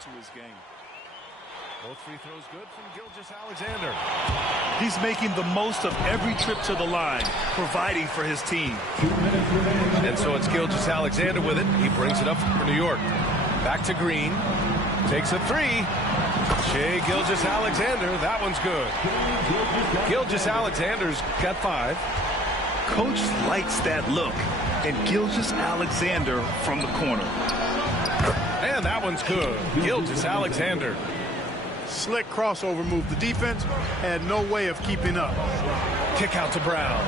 to his game. Both free throws good from Gilgeous-Alexander. He's making the most of every trip to the line, providing for his team. And so it's Gilgeous-Alexander with it. He brings it up for New York. Back to Green. Takes a three. Shai Gilgeous-Alexander. That one's good. Gilgeous-Alexander's got 5. Coach likes that look. And Gilgeous-Alexander from the corner. And that one's good. Gilgeous-Alexander. Slick crossover move. The defense had no way of keeping up. Kick out to Brown.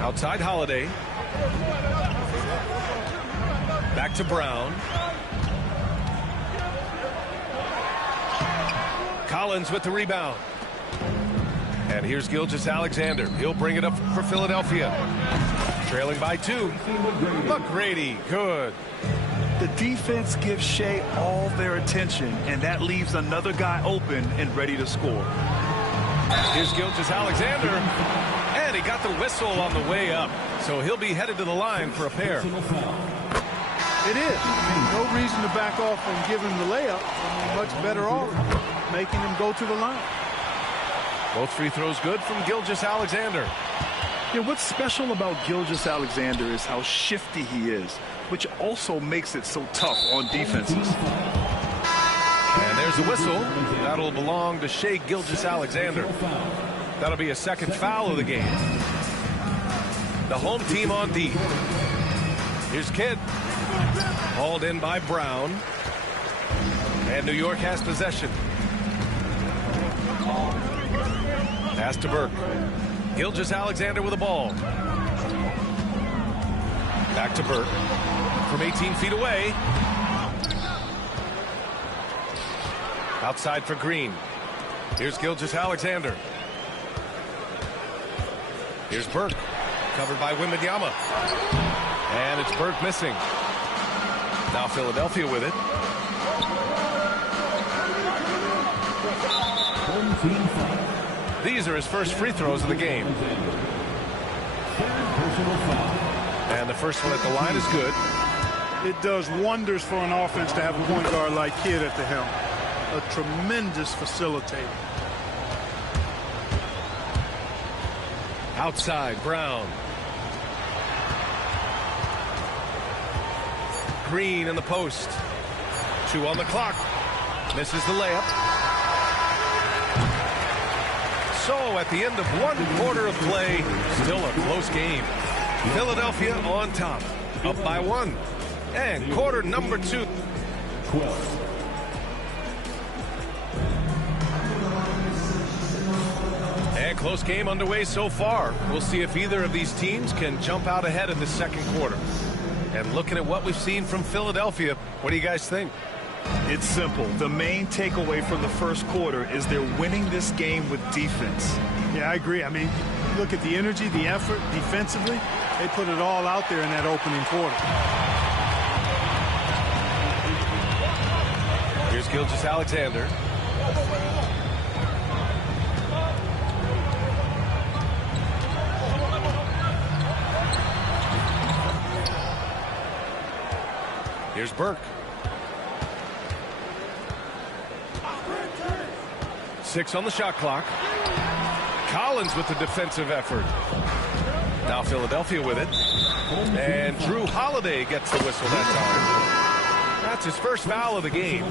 Outside Holiday. Back to Brown. Collins with the rebound. And here's Gilgeous-Alexander. He'll bring it up for Philadelphia. Trailing by 2. McGrady, good. The defense gives Shai all their attention, and that leaves another guy open and ready to score. Here's Gilgeous-Alexander, and he got the whistle on the way up, so he'll be headed to the line for a pair. It is. No reason to back off and give him the layup. Much better off making him go to the line. Both free throws good from Gilgeous-Alexander. Yeah, what's special about Gilgeous-Alexander is how shifty he is, which also makes it so tough on defenses. And there's a whistle. That'll belong to Shai Gilgeous-Alexander. That'll be a second foul of the game. The home team on D. Here's Kidd. Hauled in by Brown. And New York has possession. Pass to Burke. Gilgeous-Alexander with the ball. Back to Burke. From 18 feet away. Outside for Green. Here's Gilgeous-Alexander. Here's Burke. Covered by Wembanyama. And it's Burke missing. Now Philadelphia with it. These are his first free throws of the game. And the first one at the line is good. It does wonders for an offense to have a point guard like Kidd at the helm. A tremendous facilitator. Outside, Brown. Green in the post. 2 on the clock. Misses the layup. So at the end of 1 quarter of play, still a close game. Philadelphia on top, up by 1. And quarter number 2. And close game underway so far. We'll see if either of these teams can jump out ahead in the second quarter. And looking at what we've seen from Philadelphia, what do you guys think? It's simple. The main takeaway from the first quarter is they're winning this game with defense. Yeah, I agree. I mean, look at the energy, the effort defensively. They put it all out there in that opening quarter. Here's Gilgeous-Alexander. Here's Burke. 6 on the shot clock. Collins with the defensive effort. Now Philadelphia with it. And Drew Holiday gets the whistle that time. That's his first foul of the game.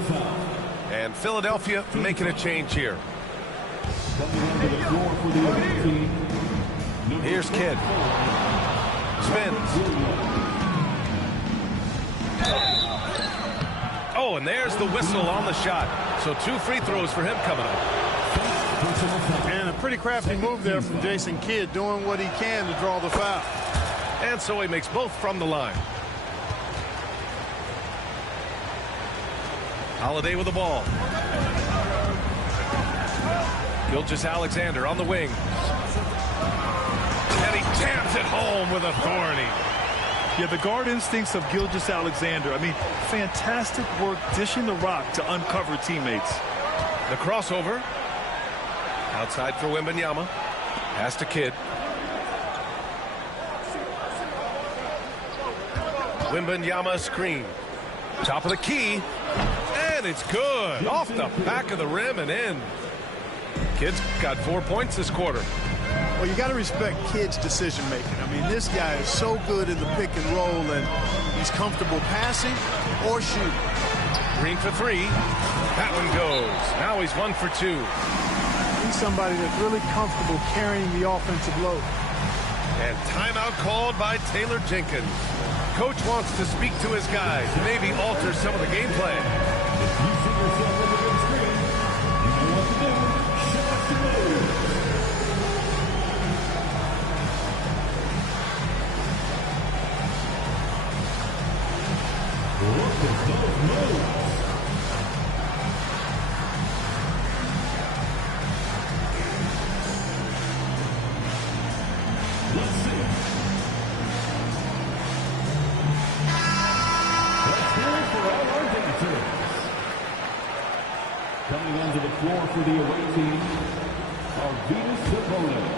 And Philadelphia making a change here. Here's Kidd. Spins. Oh, and there's the whistle on the shot. So 2 free throws for him coming up. And a pretty crafty move there from Jason Kidd, doing what he can to draw the foul. And so he makes both from the line. Holiday with the ball. Gilgeous-Alexander on the wing. And he jams it home with authority. Yeah, the guard instincts of Gilgeous-Alexander. I mean, fantastic work dishing the rock to uncover teammates. The crossover. Outside for Wembanyama. Pass to Kidd. Wembanyama screen. Top of the key. And it's good. Off the back of the rim and in. Kid's got 4 points this quarter. Well, you got to respect Kid's decision making. I mean, this guy is so good in the pick and roll, and he's comfortable passing or shooting. Green for three. That one goes. Now he's 1 for 2. He's somebody that's really comfortable carrying the offensive load. And timeout called by Taylor Jenkins. Coach wants to speak to his guys, maybe alter some of the game plan. If you see yourself on the big screen, you know what to do. Shot to move. Look at those moves. Let's see. Let's hear it for all our dancers. Coming onto the floor for the away team, our Venus opponents,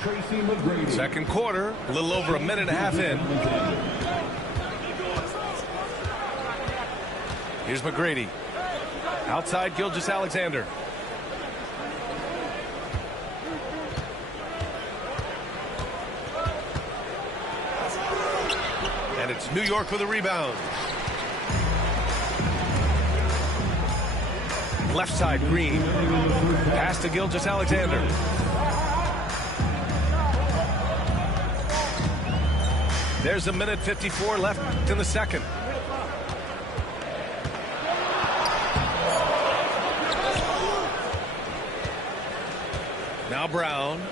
Tracy McGrady. Second quarter, a little over a minute and a half in. Here's McGrady. Outside Gilgeous-Alexander. And it's New York with a rebound. Left side, Green. Pass to Gilgeous-Alexander. There's a minute 54 left in the second. Now Brown.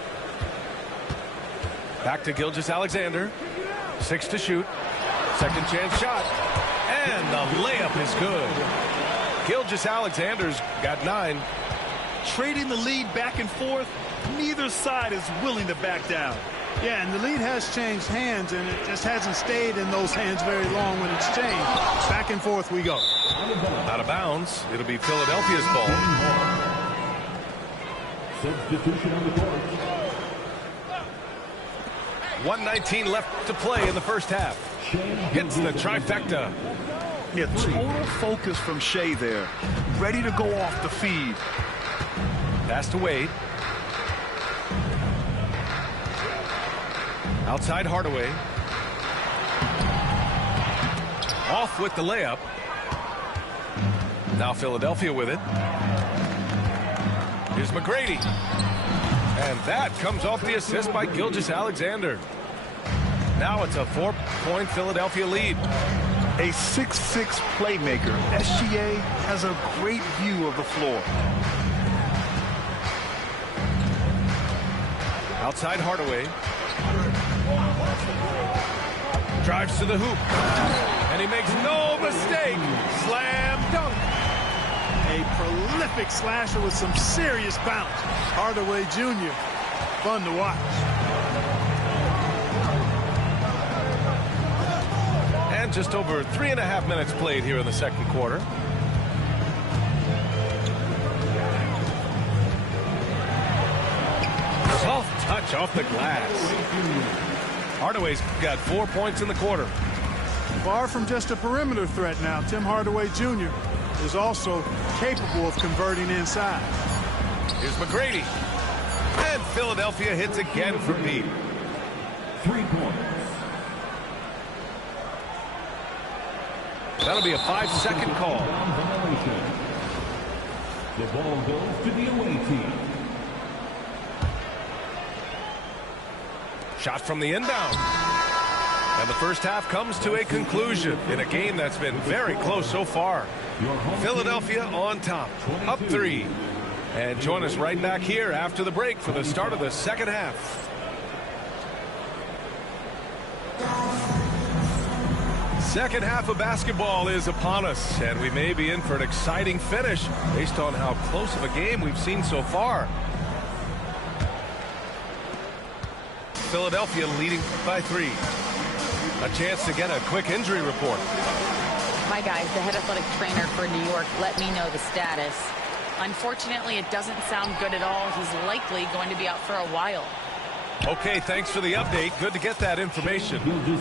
Back to Gilgeous-Alexander. 6 to shoot. Second chance shot. And the layup is good. Gilgeous-Alexander's got 9. Trading the lead back and forth, neither side is willing to back down. Yeah, and the lead has changed hands, and it just hasn't stayed in those hands very long when it's changed. Back and forth we go. Out of bounds. It'll be Philadelphia's ball. Substitution on the court. 1:19 left to play in the first half. Hits the trifecta. Yeah, total focus from Shea there. Ready to go off the feed. Pass to Wade. Outside Hardaway. Off with the layup. Now Philadelphia with it. Here's McGrady. And that comes off the assist by Gilgeous-Alexander. Now it's a 4-point Philadelphia lead. A 6'6" playmaker. SGA has a great view of the floor. Outside Hardaway. Drives to the hoop. And he makes no mistake. Slam dunk. A prolific slasher with some serious bounce. Hardaway Jr. Fun to watch. And just over 3.5 minutes played here in the second quarter. Soft touch off the glass. Hardaway's got 4 points in the quarter. Far from just a perimeter threat now, Tim Hardaway Jr. is also capable of converting inside. Here's McGrady. And Philadelphia hits again from deep. 3 points. That'll be a 5-second call. The ball goes to the away team. Shot from the inbound. And the first half comes to a conclusion in a game that's been very close so far. Philadelphia on top, up 3. And join us right back here after the break for the start of the second half. Second half of basketball is upon us, and we may be in for an exciting finish based on how close of a game we've seen so far. Philadelphia leading by 3. A chance to get a quick injury report. My guys, the head athletic trainer for New York, let me know the status. Unfortunately, it doesn't sound good at all. He's likely going to be out for a while. Okay, thanks for the update. Good to get that information.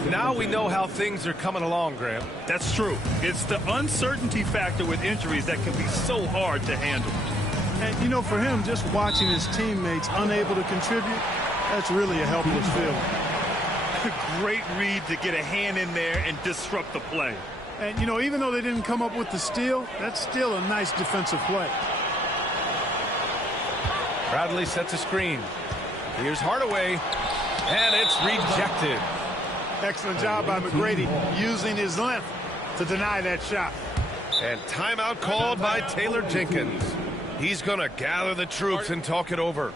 Now we know how things are coming along, Graham. That's true. It's the uncertainty factor with injuries that can be so hard to handle. And, you know, for him, just watching his teammates unable to contribute, that's really a helpless feeling. Great read to get a hand in there and disrupt the play. And, you know, even though they didn't come up with the steal, that's still a nice defensive play. Bradley sets a screen. Here's Hardaway, and it's rejected. Excellent job by McGrady using his length to deny that shot. And timeout called by Taylor Jenkins. He's going to gather the troops and talk it over.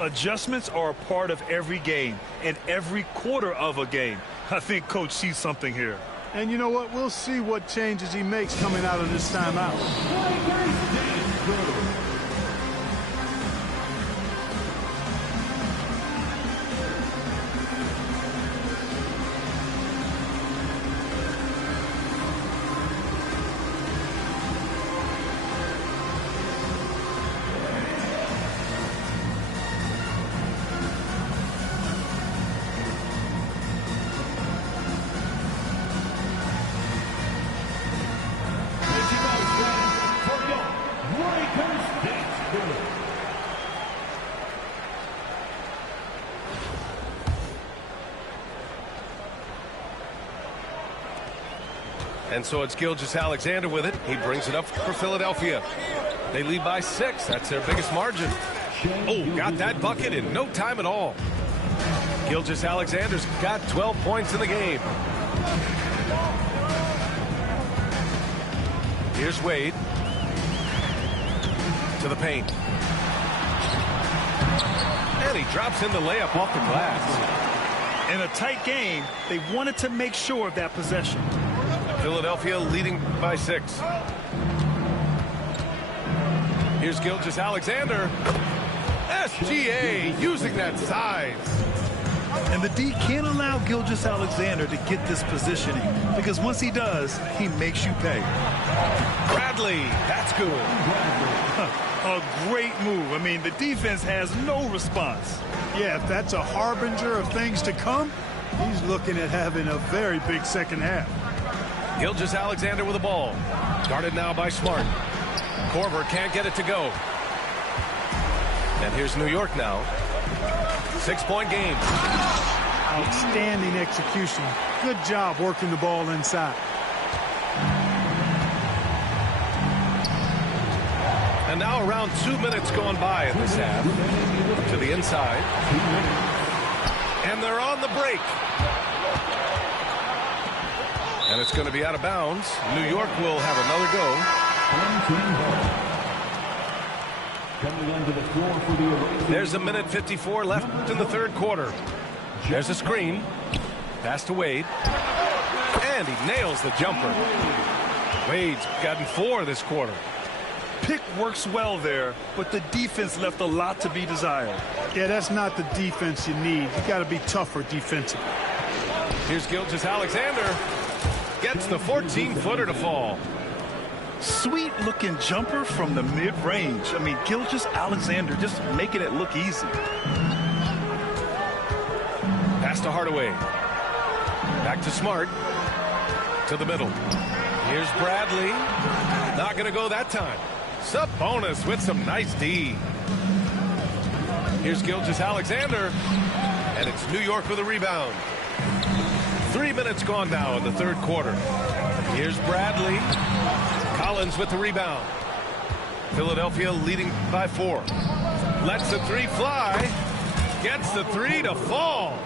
Adjustments are a part of every game and every quarter of a game. I think Coach sees something here. And you know what? We'll see what changes he makes coming out of this timeout. And so it's Gilgeous-Alexander with it. He brings it up for Philadelphia. They lead by 6. That's their biggest margin. Oh, got that bucket in no time at all. Gilgeous-Alexander's got 12 points in the game. Here's Wade. To the paint. And he drops in the layup off the glass. In a tight game, they wanted to make sure of that possession. Philadelphia leading by 6. Here's Gilgeous-Alexander. SGA using that size. And the D can't allow Gilgeous-Alexander to get this positioning because once he does, he makes you pay. Bradley, that's good. A great move. I mean, the defense has no response. Yeah, if that's a harbinger of things to come, he's looking at having a very big second half. Gilgeous-Alexander with the ball. Guarded now by Smart. Korver can't get it to go. And here's New York now. 6-point game. Outstanding execution. Good job working the ball inside. And now around 2 minutes gone by in this half. To the inside. And they're on the break. And it's going to be out of bounds. New York will have another go. There's 1:54 left in the third quarter. There's a screen. Pass to Wade. And he nails the jumper. Wade's gotten 4 this quarter. Pick works well there, but the defense left a lot to be desired. Yeah, that's not the defense you need. You got to be tougher defensively. Here's Gilgeous-Alexander. Gets the 14-footer to fall. Sweet looking jumper from the mid-range. I mean, Gilgeous-Alexander just making it look easy. Pass to Hardaway. Back to Smart. To the middle. Here's Bradley. Not going to go that time. Sabonis with some nice D. Here's Gilgeous-Alexander. And it's New York with a rebound. 3 minutes gone now in the third quarter. Here's Bradley. Collins with the rebound. Philadelphia leading by 4. Lets the 3 fly. Gets the 3 to fall.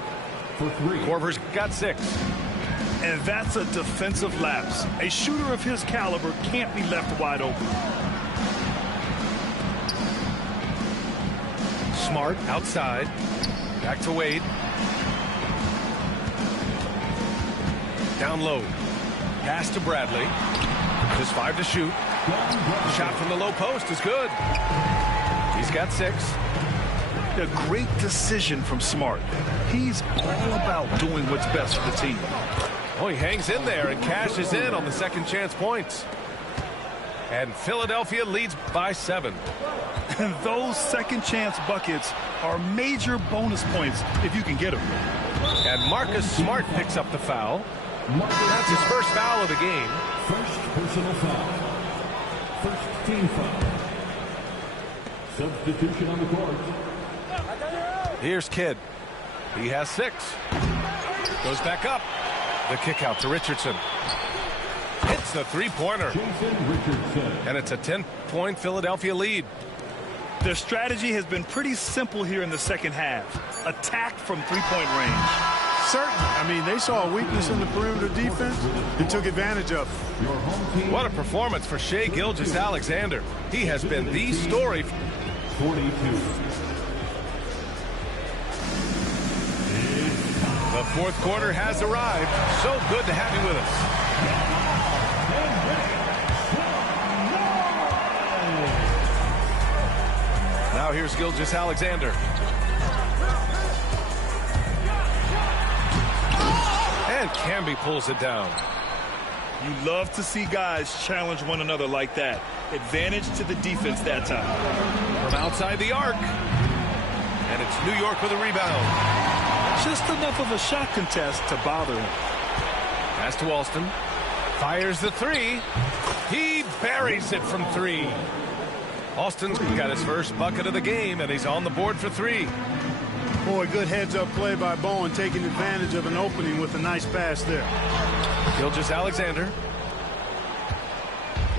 Korver's got 6. And that's a defensive lapse. A shooter of his caliber can't be left wide open. Smart outside. Back to Wade. Down low. Pass to Bradley. Just 5 to shoot. The shot from the low post is good. He's got 6. A great decision from Smart. He's all about doing what's best for the team. Oh, he hangs in there and cashes in on the second chance points. And Philadelphia leads by 7. And those second chance buckets are major bonus points if you can get them. And Marcus Smart picks up the foul. That's his first foul of the game. First personal foul. First team foul. Substitution on the court. Here's Kidd. He has 6. Goes back up. The kick out to Richardson. Hits the three-pointer. Jason Richardson. And it's a 10-point Philadelphia lead. Their strategy has been pretty simple here in the second half. Attack from three-point range. Certainly. I mean, they saw a weakness in the perimeter defense and took advantage of it. Your home team. What a performance for Shai Gilgeous-Alexander. He has been the story. 42. The fourth quarter has arrived. So good to have you with us. Now here's Gilgeous-Alexander. And Camby pulls it down. You love to see guys challenge one another like that. Advantage to the defense that time. From outside the arc. And it's New York with a rebound. Just enough of a shot contest to bother him. Pass to Alston. Fires the three. He buries it from 3. Alston's got his first bucket of the game, and he's on the board for 3. Boy, good heads-up play by Bowen, taking advantage of an opening with a nice pass there. Gilgeous-Alexander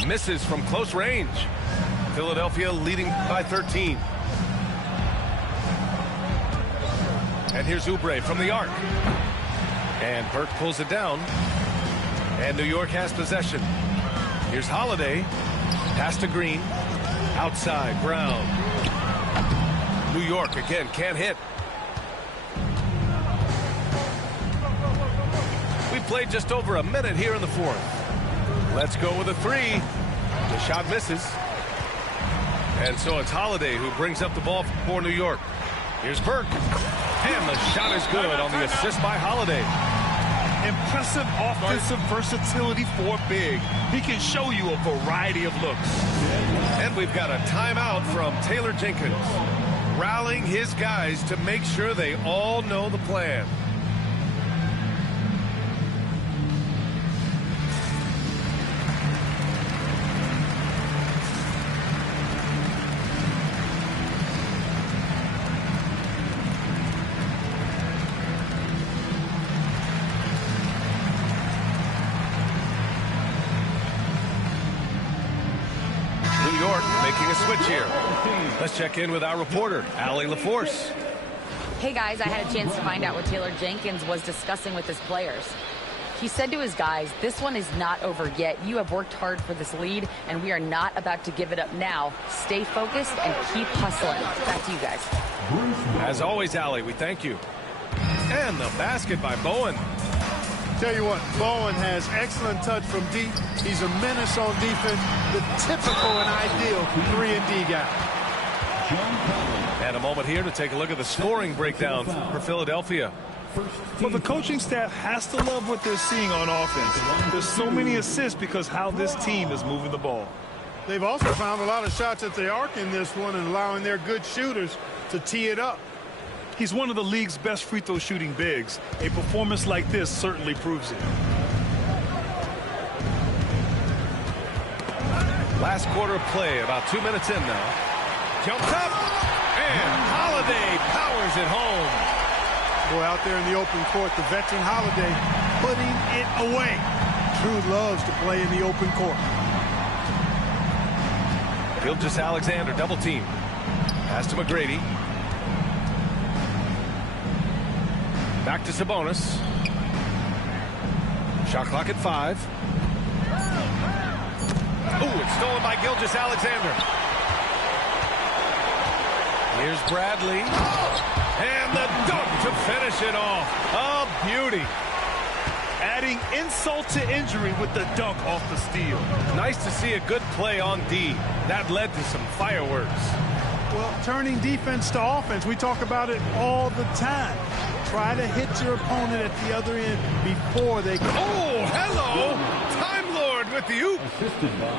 misses from close range. Philadelphia leading by 13. And here's Oubre from the arc. And Burke pulls it down. And New York has possession. Here's Holiday. Pass to Green. Outside, Brown. New York again can't hit. We played just over a minute here in the fourth. Let's go with a 3. The shot misses. And so it's Holiday who brings up the ball for New York. Here's Burke. And the shot is good on the assist by Holiday. Impressive offensive versatility for big. He can show you a variety of looks. And we've got a timeout from Taylor Jenkins, rallying his guys to make sure they all know the plan. Making a switch here. Let's check in with our reporter, Allie LaForce. Hey guys, I had a chance to find out what Taylor Jenkins was discussing with his players. He said to his guys, this one is not over yet. You have worked hard for this lead, and we are not about to give it up now. Stay focused and keep hustling. Back to you guys. As always, Allie, we thank you. And the basket by Bowen. Tell you what, Bowen has excellent touch from deep. He's a menace on defense, the typical and ideal 3-and-D guy. And a moment here to take a look at the scoring breakdown for Philadelphia. Well, the coaching staff has to love what they're seeing on offense. There's so many assists because how this team is moving the ball. They've also found a lot of shots at the arc in this one and allowing their good shooters to tee it up. He's one of the league's best free throw shooting bigs. A performance like this certainly proves it. Last quarter of play, about 2 minutes in now. Jumps up, and Holiday powers it home. Boy, out there in the open court, the veteran Holiday putting it away. Drew loves to play in the open court. Gilgeous-Alexander double team. Pass to McGrady. Back to Sabonis. Shot clock at 5. Ooh, it's stolen by Gilgeous-Alexander. Here's Bradley. And the dunk to finish it off. A beauty. Adding insult to injury with the dunk off the steal. Nice to see a good play on D. That led to some fireworks. Well, turning defense to offense, we talk about it all the time. Try to hit your opponent at the other end before they go. Oh, hello. Time Lord with at the oop.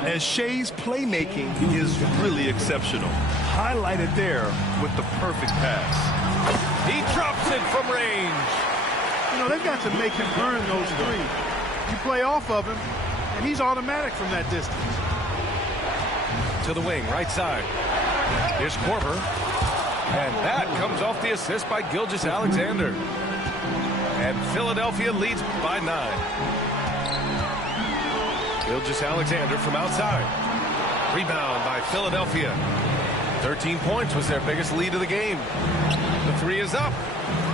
And Shea's playmaking is really exceptional. Highlighted there with the perfect pass. He drops it from range. You know, they've got to make him earn those threes. You play off of him, and he's automatic from that distance. To the wing, right side. Here's Korver. And that comes off the assist by Gilgeous-Alexander. And Philadelphia leads by 9. Gilgeous-Alexander from outside. Rebound by Philadelphia. 13 points was their biggest lead of the game. The three is up.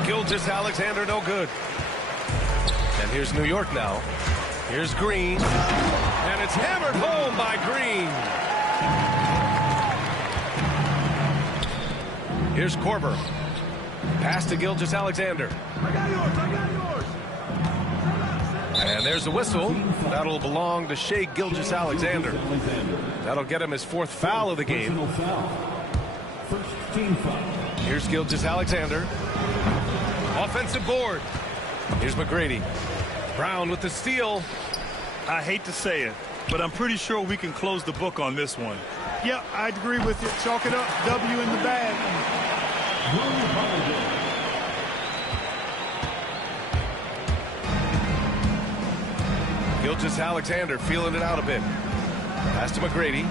Gilgeous-Alexander no good. And here's New York now. Here's Green. And it's hammered home by Green. Here's Korver. Pass to Gilgeous-Alexander. I got yours. And there's a whistle. That'll belong to Shai Gilgeous-Alexander. That'll get him his 4th foul of the game. Here's Gilgeous-Alexander. Offensive board. Here's McGrady. Brown with the steal. I hate to say it, but I'm pretty sure we can close the book on this one. Yeah, I'd agree with you. Chalk it up. W in the bag. Gilgeous-Alexander feeling it out a bit. Pass to McGrady.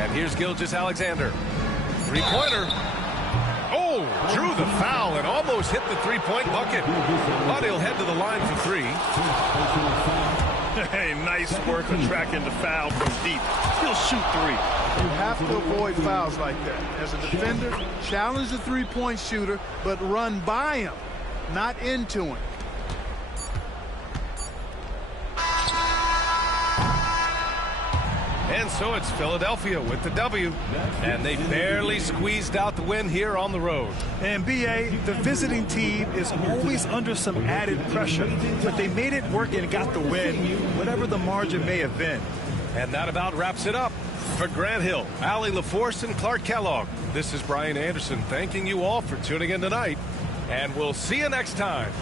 And here's Gilgeous-Alexander. Three-pointer. Oh, drew the foul and almost hit the three-point bucket. But he'll head to the line for 3. Hey, nice work attracting the foul from deep. He'll shoot 3. You have to avoid fouls like that. As a defender, challenge the three-point shooter, but run by him, not into him. And so it's Philadelphia with the W. And they barely squeezed out the win here on the road. And B.A., the visiting team is always under some added pressure, but they made it work and got the win, whatever the margin may have been. And that about wraps it up. For Grant Hill, Allie LaForce, and Clark Kellogg, this is Brian Anderson thanking you all for tuning in tonight. And we'll see you next time.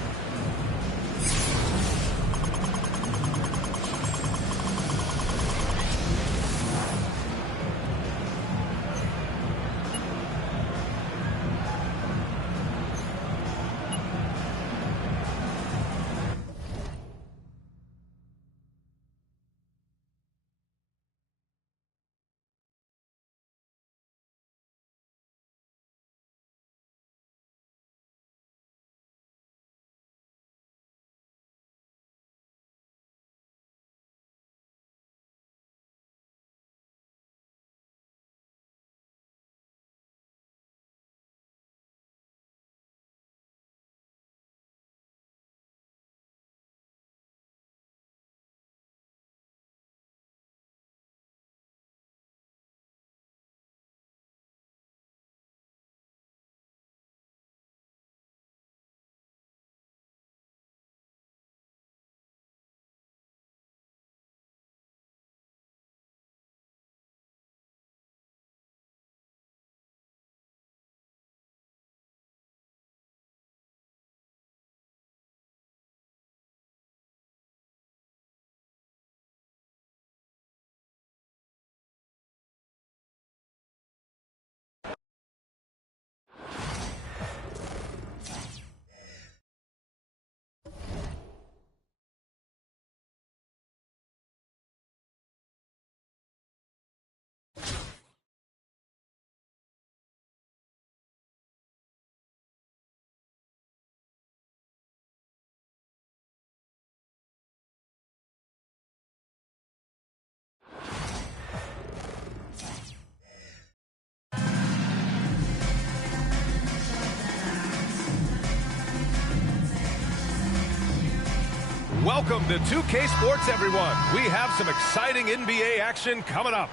Welcome to 2K Sports, everyone. We have some exciting NBA action coming up.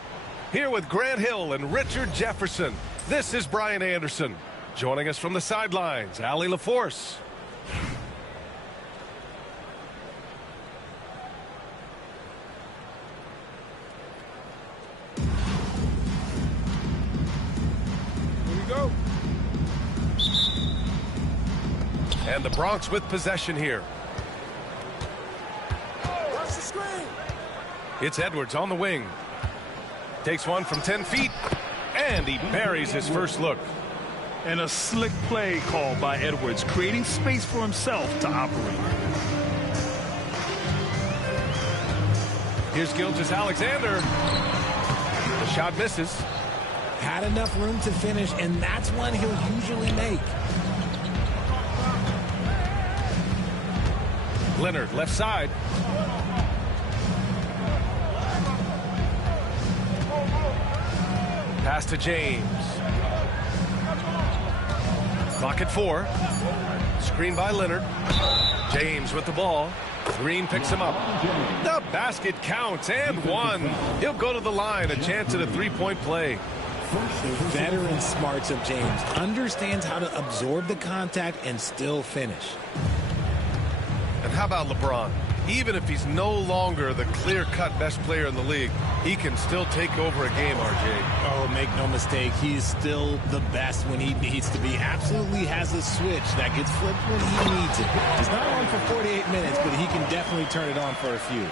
Here with Grant Hill and Richard Jefferson, this is Brian Anderson. Joining us from the sidelines, Allie LaForce. Here we go. And the Bronx with possession here. It's Edwards on the wing. Takes one from 10 feet, and he buries his first look. And a slick play called by Edwards, creating space for himself to operate. Here's Gilgeous-Alexander. The shot misses. Had enough room to finish, and that's one he'll usually make. Leonard, left side. Pass to James. Clock at 4. Screen by Leonard. James with the ball. Green picks him up. The basket counts, and one. He'll go to the line. A chance at a three-point play. The veteran smarts of James understands how to absorb the contact and still finish. And how about LeBron? Even if he's no longer the clear-cut best player in the league, he can still take over a game, RJ. Oh, make no mistake, he's still the best when he needs to be. Absolutely has a switch that gets flipped when he needs it. It's not on for 48 minutes, but he can definitely turn it on for a few.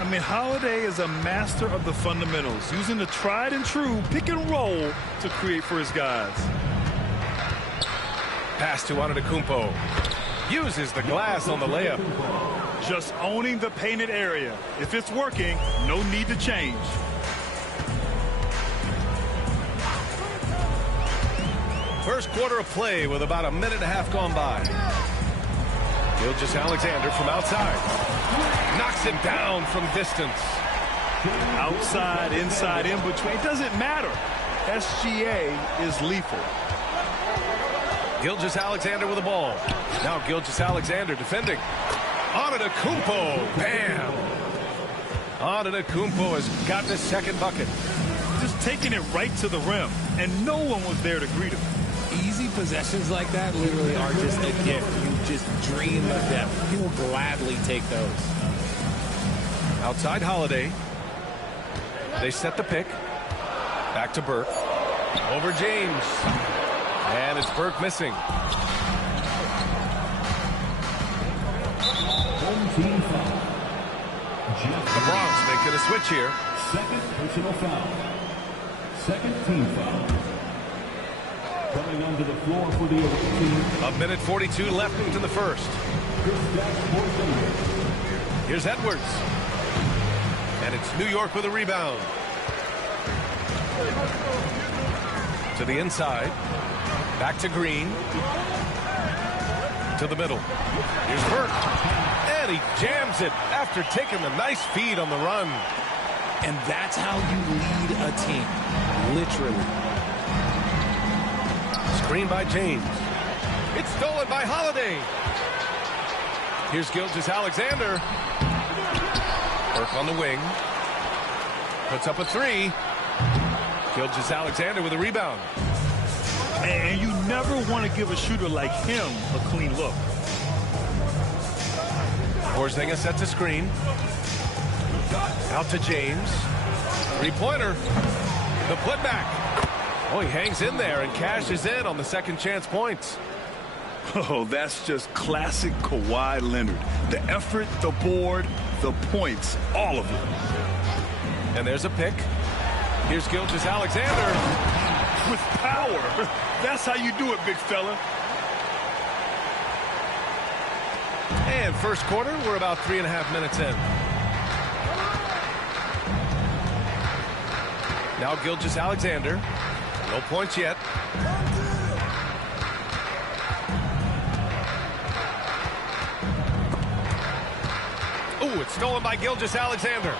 I mean, Holiday is a master of the fundamentals, using the tried and true pick and roll to create for his guys. Pass to Antetokounmpo. Uses the glass on the layup. Just owning the painted area. If it's working, no need to change. First quarter of play with about a minute and a half gone by. Gilgeous-Alexander from outside. Knocks it down from distance. Outside, inside, in between. It doesn't matter. SGA is lethal. Gilgeous-Alexander with the ball. Now Gilgeous-Alexander defending. Antetokounmpo. Bam! Antetokounmpo has gotten his second bucket. Just taking it right to the rim, and no one was there to greet him. Easy possessions like that literally are just a gift. You just dream of them. He will gladly take those. Outside Holiday. They set the pick. Back to Burke. Over James. And it's Burke missing. The Bronx making a switch here. Second personal foul. Second team foul. Coming onto the floor for the away team. A minute 42 left into the first. Here's Edwards. And it's New York with a rebound. To the inside. Back to Green. To the middle. Here's Burke. And he jams it after taking the nice feed on the run. And that's how you lead a team. Literally. Screen by James. It's stolen by Holiday. Here's Gilgeous-Alexander. Burke on the wing. Puts up a three. Gilgeous-Alexander with a rebound. And you never want to give a shooter like him a clean look. Porzingis sets a screen. Out to James. Three-pointer. The putback. Oh, he hangs in there and cashes in on the second chance points. Oh, that's just classic Kawhi Leonard. The effort, the board, the points, all of it. And there's a pick. Here's Gilgeous-Alexander. With power. That's how you do it, big fella. And first quarter, we're about 3.5 minutes in. Now Gilgeous-Alexander. No points yet. Oh, it's stolen by Gilgeous-Alexander.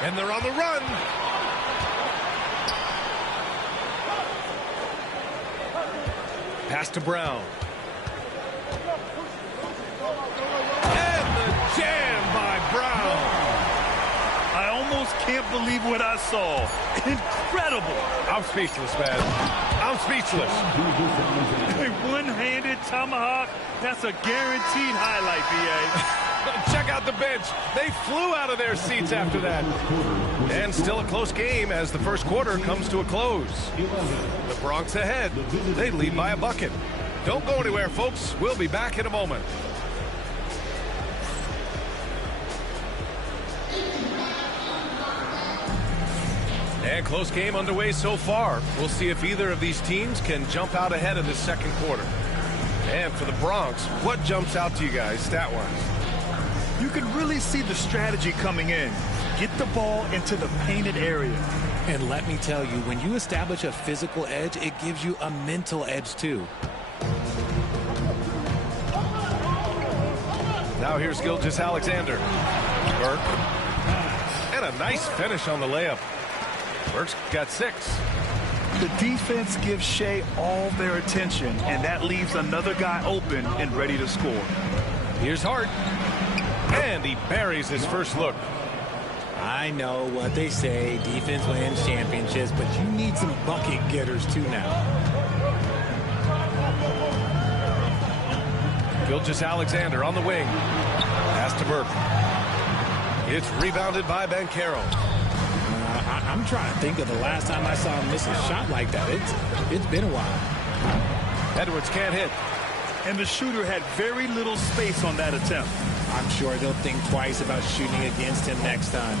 And they're on the run. Pass to Brown. And the jam by Brown. I almost can't believe what I saw. Incredible. I'm speechless, man. I'm speechless. A one-handed tomahawk. That's a guaranteed highlight, B.A. Check out the bench. They flew out of their seats after that. And still a close game as the first quarter comes to a close. The Bronx ahead. They lead by a bucket. Don't go anywhere, folks. We'll be back in a moment. And close game underway so far. We'll see if either of these teams can jump out ahead in this second quarter. And for the Bronx, what jumps out to you guys stat-wise? You can really see the strategy coming in. Get the ball into the painted area. And let me tell you, when you establish a physical edge, it gives you a mental edge too. Now here's Gilgeous-Alexander. Burke. And a nice finish on the layup. Burke's got 6. The defense gives Shea all their attention, and that leaves another guy open and ready to score. Here's Hart. And he buries his first look. I know what they say, defense wins championships, but you need some bucket getters too now. Gilgeous-Alexander on the wing. Pass to Burke. It's rebounded by Banchero. I'm trying to think of the last time I saw him miss a shot like that. It's been a while. Edwards can't hit. And the shooter had very little space on that attempt. I'm sure they'll think twice about shooting against him next time.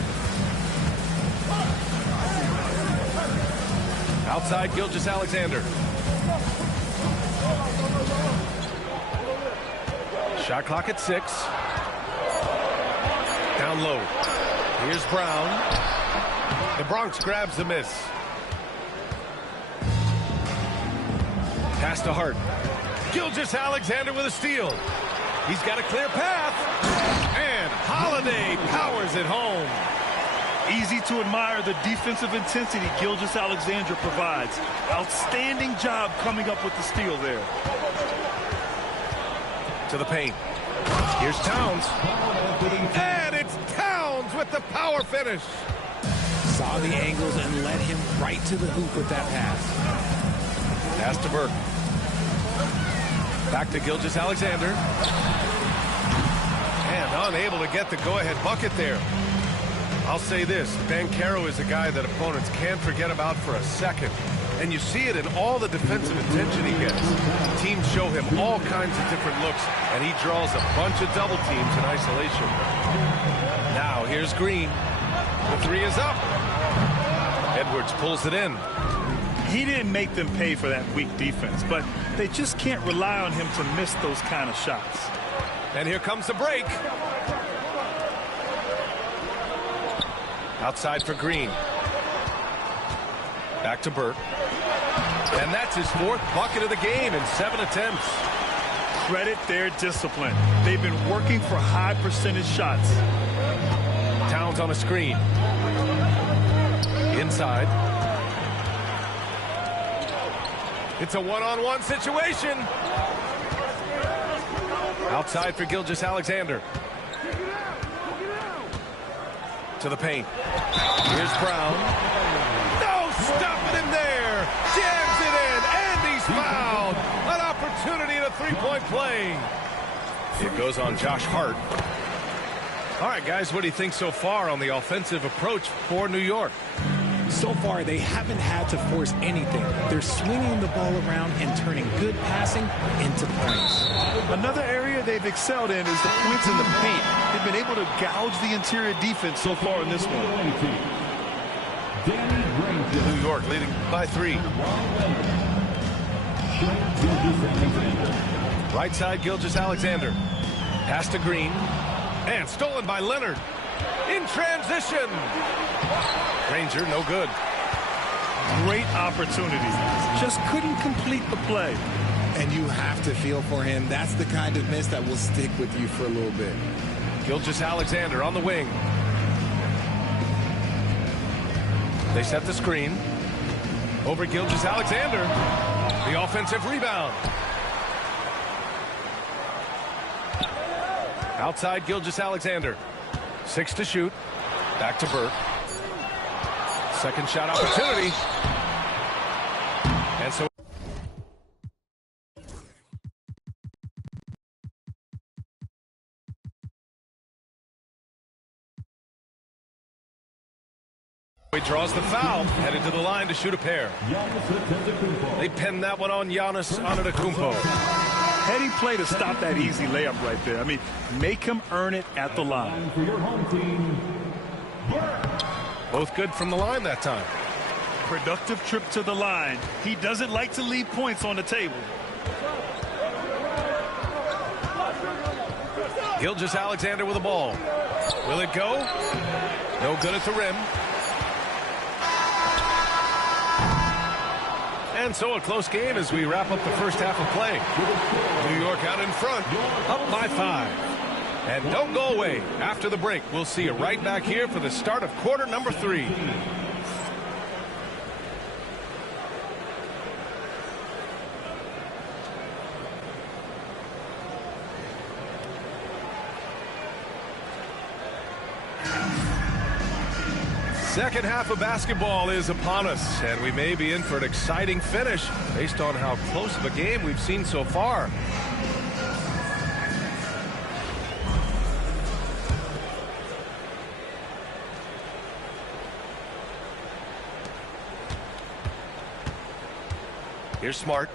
Outside Gilgeous-Alexander. Shot clock at 6. Down low. Here's Brown. The Bronx grabs the miss. Pass to Hart. Gilgeous-Alexander with a steal. He's got a clear path. And Holiday powers it home. Easy to admire the defensive intensity Gilgeous-Alexander provides. Outstanding job coming up with the steal there. To the paint. Here's Towns. And it's Towns with the power finish. Saw the angles and led him right to the hoop with that pass. Pass to Burke. Back to Gilgeous-Alexander. And unable to get the go-ahead bucket there. I'll say this, Banchero is a guy that opponents can't forget about for a second. And you see it in all the defensive attention he gets. Teams show him all kinds of different looks, and he draws a bunch of double teams in isolation. Now here's Green. The 3 is up. Edwards pulls it in. He didn't make them pay for that weak defense, but they just can't rely on him to miss those kind of shots. And here comes the break. Outside for Green. Back to Burke. And that's his 4th bucket of the game in 7 attempts. Credit their discipline. They've been working for high percentage shots. Towns on a screen. Inside. It's a one-on-one situation. Outside for Gilgeous-Alexander. To the paint. Here's Brown. No stopping him there. Jams it in, and he's fouled. An opportunity in a three-point play. It goes on Josh Hart. All right, guys, what do you think so far on the offensive approach for New York? So far, they haven't had to force anything. They're swinging the ball around and turning good passing into points. Another area they've excelled in is the points in the paint. They've been able to gouge the interior defense so far in this one. New York leading by 3. Right side, Gilgeous-Alexander. Pass to Green. And stolen by Leonard. In transition. Ranger, no good. Great opportunity. Just couldn't complete the play. And you have to feel for him. That's the kind of miss that will stick with you for a little bit. Gilgeous-Alexander on the wing. They set the screen. Over Gilgeous-Alexander. The offensive rebound. Outside Gilgeous-Alexander. 6 to shoot. Back to Burke. Second shot opportunity. And so he draws the foul, headed to the line to shoot a pair. They pinned that one on Giannis Antetokounmpo. Heady play to stop that easy layup right there. I mean, make him earn it at the line. For your home team, Both good from the line that time. productive trip to the line. He doesn't like to leave points on the table. Gilgeous-Alexander with the ball. Will it go? No good at the rim. And so a close game as we wrap up the first half of play. New York out in front, up by 5. And don't go away. After the break, we'll see you right back here for the start of quarter number 3. Second half of basketball is upon us, and we may be in for an exciting finish based on how close of a game we've seen so far. Here's Smart.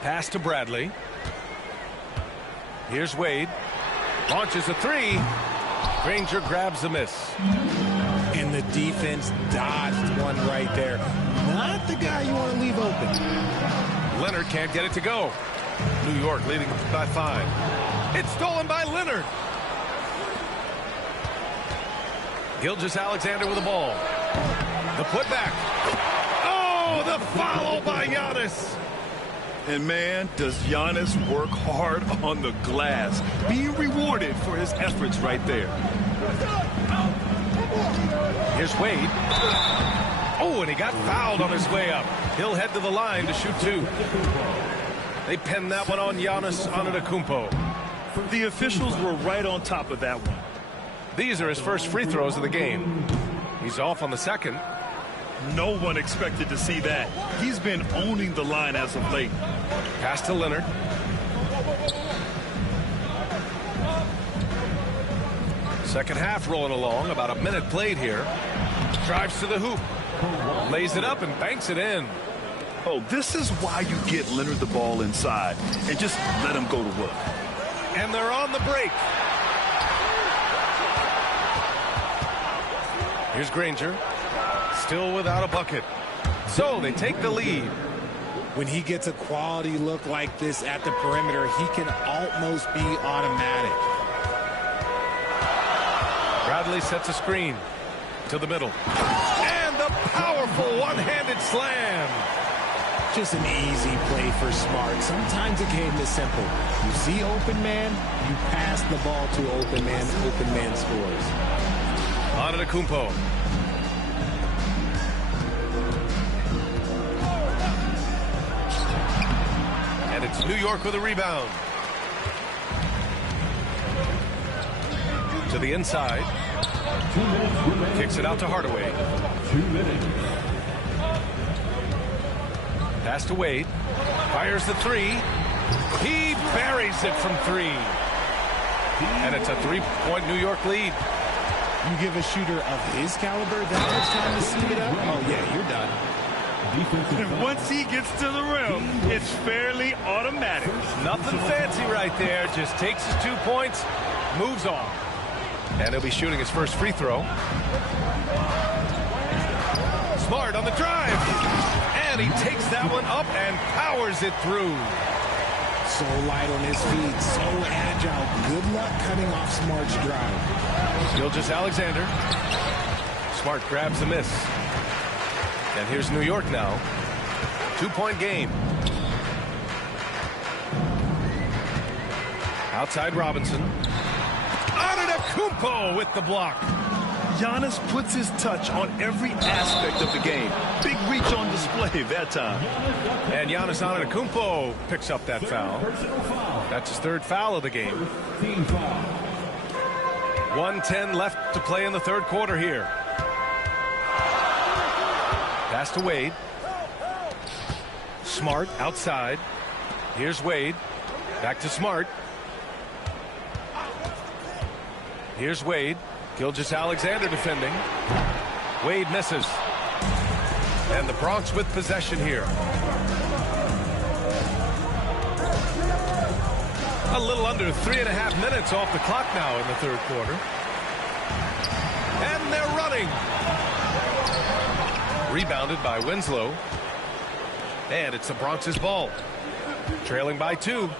Pass to Bradley. Here's Wade. Launches a 3. Granger grabs the miss. And the defense dodged one right there. Not the guy you want to leave open. Leonard can't get it to go. New York leading by 5. It's stolen by Leonard. Gilgeous-Alexander with the ball. The putback. Oh, the foul by Giannis. And man, does Giannis work hard on the glass. Being rewarded for his efforts right there. Here's Wade. Oh, and he got fouled on his way up. He'll head to the line to shoot 2. They pinned that one on Giannis Antetokounmpo. The officials were right on top of that one. These are his first free throws of the game. He's off on the second. No one expected to see that. He's been owning the line as of late. Pass to Leonard. Second half rolling along. About a minute played here. Drives to the hoop. Lays it up and banks it in. Oh, this is why you get Leonard the ball inside and just let him go to work. And they're on the break. Here's Granger. Still without a bucket. So they take the lead. When he gets a quality look like this at the perimeter, he can almost be automatic. Bradley sets a screen to the middle. And the powerful one-handed slam. Just an easy play for Smart. Sometimes the game is simple. You see open man, you pass the ball to open man scores. Antetokounmpo. And it's New York with a rebound. To the inside. Kicks it out to Hardaway. 2 minutes. Pass to Wade. Fires the 3. He buries it from 3. And it's a 3-point New York lead. You give a shooter of his caliber that much time to see it up? Oh, yeah, you're done. And once he gets to the rim, it's fairly automatic. Nothing fancy right there. Just takes his 2 points, moves on. And he'll be shooting his first free throw. Smart on the drive. And he takes that one up and powers it through. So light on his feet, so agile. Good luck cutting off Smart's drive. Gilgeous-Alexander. Smart grabs the miss. And here's New York now. 2-point game. Outside Robinson. Antetokounmpo with the block. Giannis puts his touch on every aspect of the game. Big reach on display that time. And Giannis Antetokounmpo picks up that foul. That's his 3rd foul of the game. 1:10 left to play in the 3rd quarter here. Pass to Wade. Smart outside. Here's Wade. Back to Smart. Here's Wade. Gilgeous-Alexander defending. Wade misses. And the Bronx with possession here. A little under 3.5 minutes off the clock now in the 3rd quarter. And they're running. Rebounded by Winslow. And it's the Bronx's ball. Trailing by 2.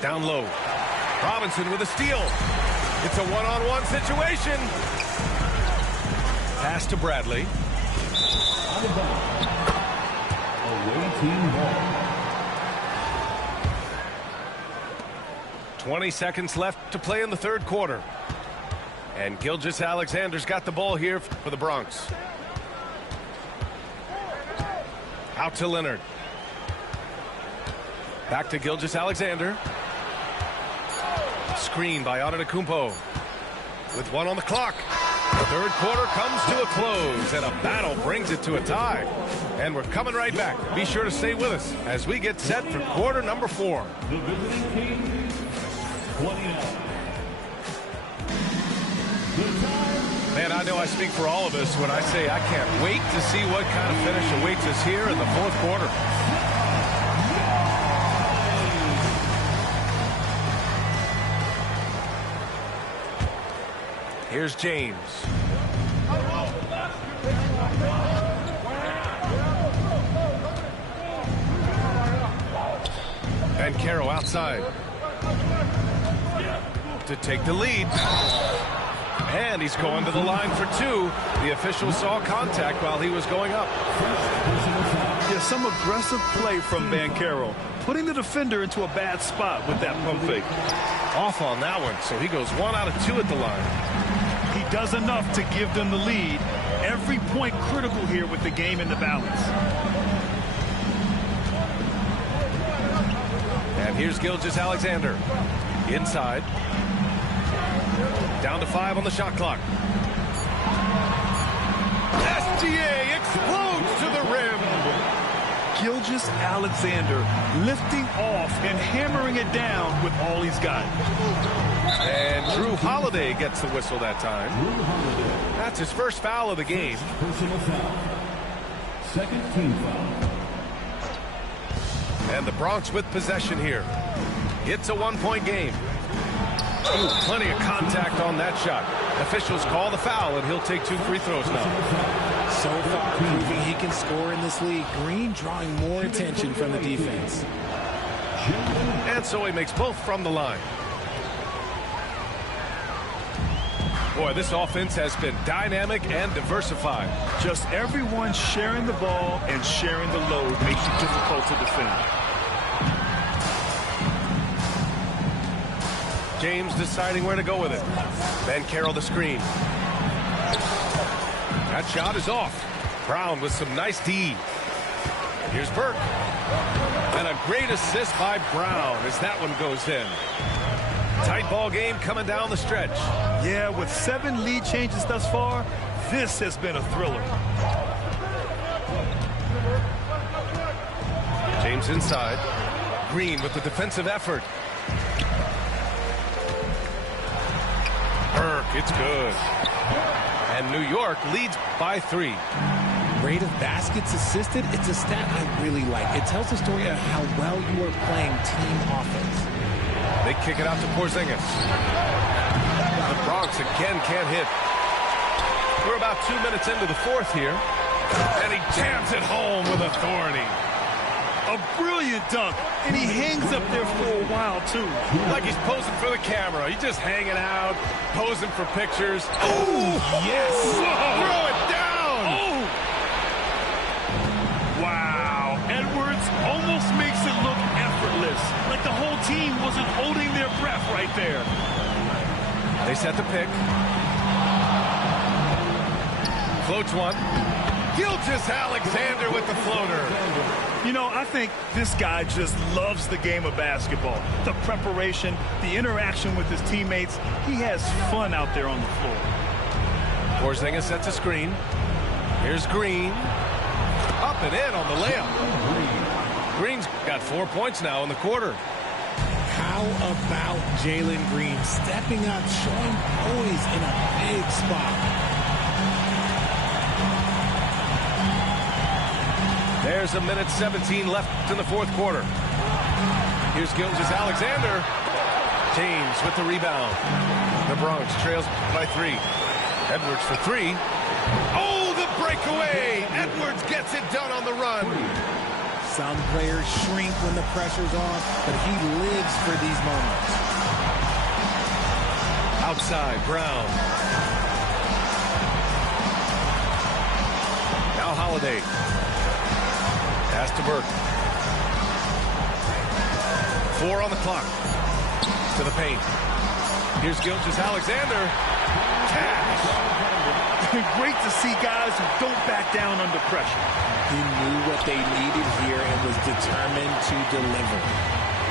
Down low. Robinson with a steal. It's a one-on-one situation. Pass to Bradley. Away team ball. 20 seconds left to play in the third quarter. And Gilgeous-Alexander's got the ball here for the Bronx. Out to Leonard. Back to Gilgeous-Alexander. Screen by Antetokounmpo. With 1 on the clock. The third quarter comes to a close, and a battle brings it to a tie. And we're coming right back. Be sure to stay with us as we get set for quarter number 4. The visiting team, 29. The time. Man, I know I speak for all of us when I say I can't wait to see what kind of finish awaits us here in the fourth quarter. Here's James. And Caro outside to take the lead. And he's going to the line for 2. The official saw contact while he was going up. Yeah, some aggressive play from Banchero, putting the defender into a bad spot with that pump fake. Off on that one, so he goes 1 out of 2 at the line. He does enough to give them the lead. Every point critical here with the game in the balance. And here's Gilgeous-Alexander. Inside. Down to 5 on the shot clock. SGA explodes to the rim. Gilgeous-Alexander lifting off and hammering it down with all he's got. And Drew Holiday gets the whistle that time. That's his first foul of the game. Personal foul. Second team foul. And the Bronx with possession here. It's a 1-point game. Ooh, plenty of contact on that shot. Officials call the foul, and he'll take 2 free throws now. So far proving he can score in this league. Green drawing more attention from the defense. And so he makes both from the line. Boy, this offense has been dynamic and diversified. Just everyone sharing the ball and sharing the load makes it difficult to defend. James deciding where to go with it. Banchero the screen. That shot is off. Brown with some nice D. Here's Burke. And a great assist by Brown as that one goes in. Tight ball game coming down the stretch. Yeah, with 7 lead changes thus far, this has been a thriller. James inside. Green with the defensive effort. Burke, it's good. And New York leads by 3. Rate of baskets assisted, it's a stat I really like. It tells the story of how well you are playing team offense. They kick it out to Porzingis. The Bronx again can't hit. We're about 2 minutes into the fourth here. And he jams it home with authority. A brilliant dunk, and he hangs up there for a while, too. Like he's posing for the camera. He's just hanging out, posing for pictures. Oh, Yes! Throw it down! Oh! Wow. Edwards almost makes it look effortless, like the whole team wasn't holding their breath right there. They set the pick. Floats one. Gilgeous-Alexander with the floater. You know, I think this guy just loves the game of basketball. The preparation, the interaction with his teammates. He has fun out there on the floor. Porzingis sets a screen. Here's Green. Up and in on the layup. Green's got 4 points now in the quarter. How about Jalen Green stepping up, showing poise in a big spot? There's a minute 17 left in the fourth quarter. Here's Gilgeous-Alexander. James with the rebound. The Bronx trails by 3. Edwards for three. Oh, the breakaway! Edwards gets it done on the run. Some players shrink when the pressure's on, but he lives for these moments. Outside, Brown. Now Holiday. Pass to Burke. 4 on the clock. To the paint. Here's Gilgeous-Alexander. Cash. Great to see guys who don't back down under pressure. He knew what they needed here and was determined to deliver.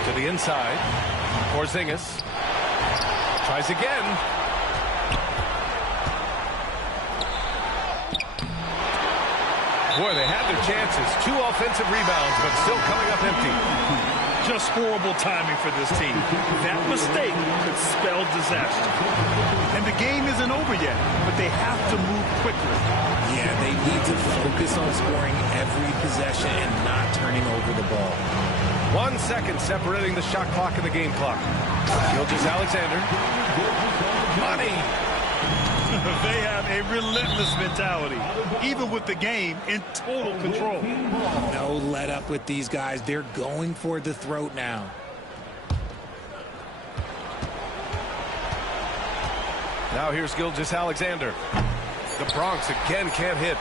To the inside. Porzingis. Tries again. Boy, they had their chances. 2 offensive rebounds, but still coming up empty. Just horrible timing for this team. That mistake could spell disaster. And the game isn't over yet, but they have to move quickly. Yeah, they need to focus on scoring every possession and not turning over the ball. 1 second separating the shot clock and the game clock. Gilgeous-Alexander. Money. They have a relentless mentality, even with the game in total control. No let up with these guys. They're going for the throat now. Now here's Gilgeous-Alexander. The Bronx again can't hit.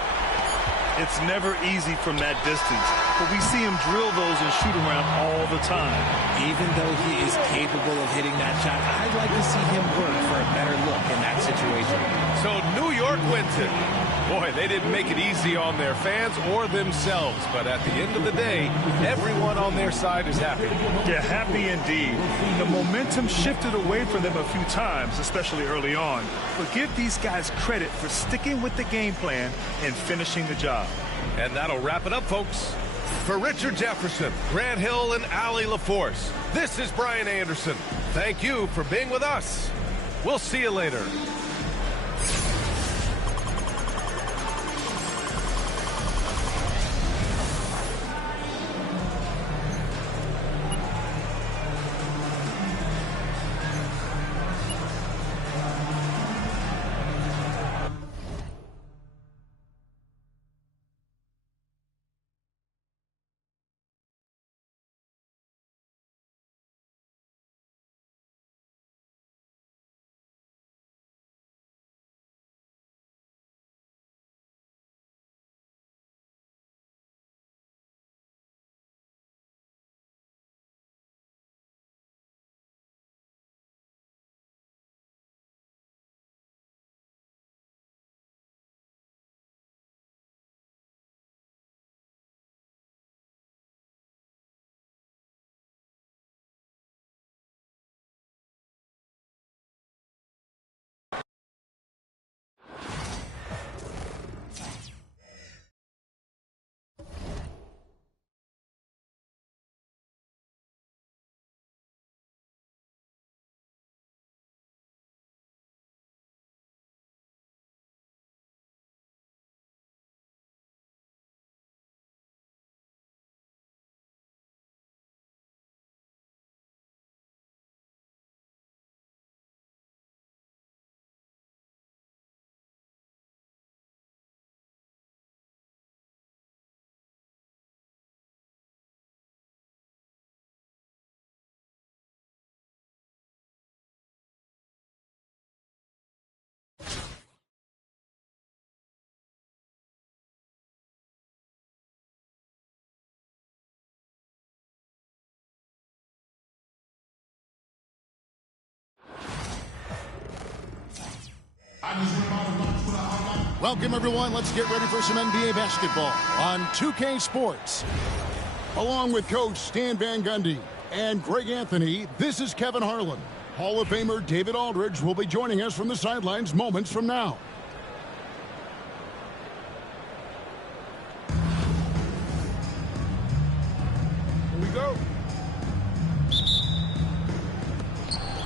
It's never easy from that distance, but we see him drill those and shoot around all the time. Even though he is capable of hitting that shot, I'd like to see him work for a better look in that situation. So New York wins it. Boy, they didn't make it easy on their fans or themselves, but at the end of the day, everyone on their side is happy. Yeah, happy indeed. The momentum shifted away from them a few times, especially early on. But give these guys credit for sticking with the game plan and finishing the job. And that'll wrap it up, folks. For Richard Jefferson, Grant Hill, and Allie LaForce, this is Brian Anderson. Thank you for being with us. We'll see you later. Welcome, everyone. Let's get ready for some NBA basketball on 2K Sports. Along with Coach Stan Van Gundy and Greg Anthony, this is Kevin Harlan. Hall of Famer David Aldridge will be joining us from the sidelines moments from now. Here we go.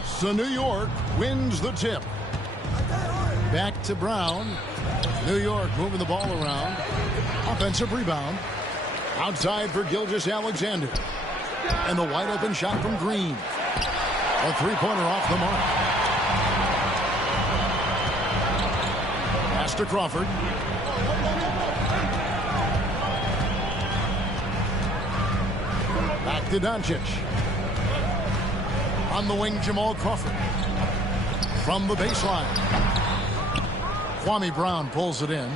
So New York wins the tip. Back to Brown. New York moving the ball around. Offensive rebound. Outside for Gilgeous-Alexander. And the wide open shot from Green. A three-pointer off the mark. Pass to Crawford. Back to Doncic. On the wing, Jamal Crawford. From the baseline. Kwame Brown pulls it in.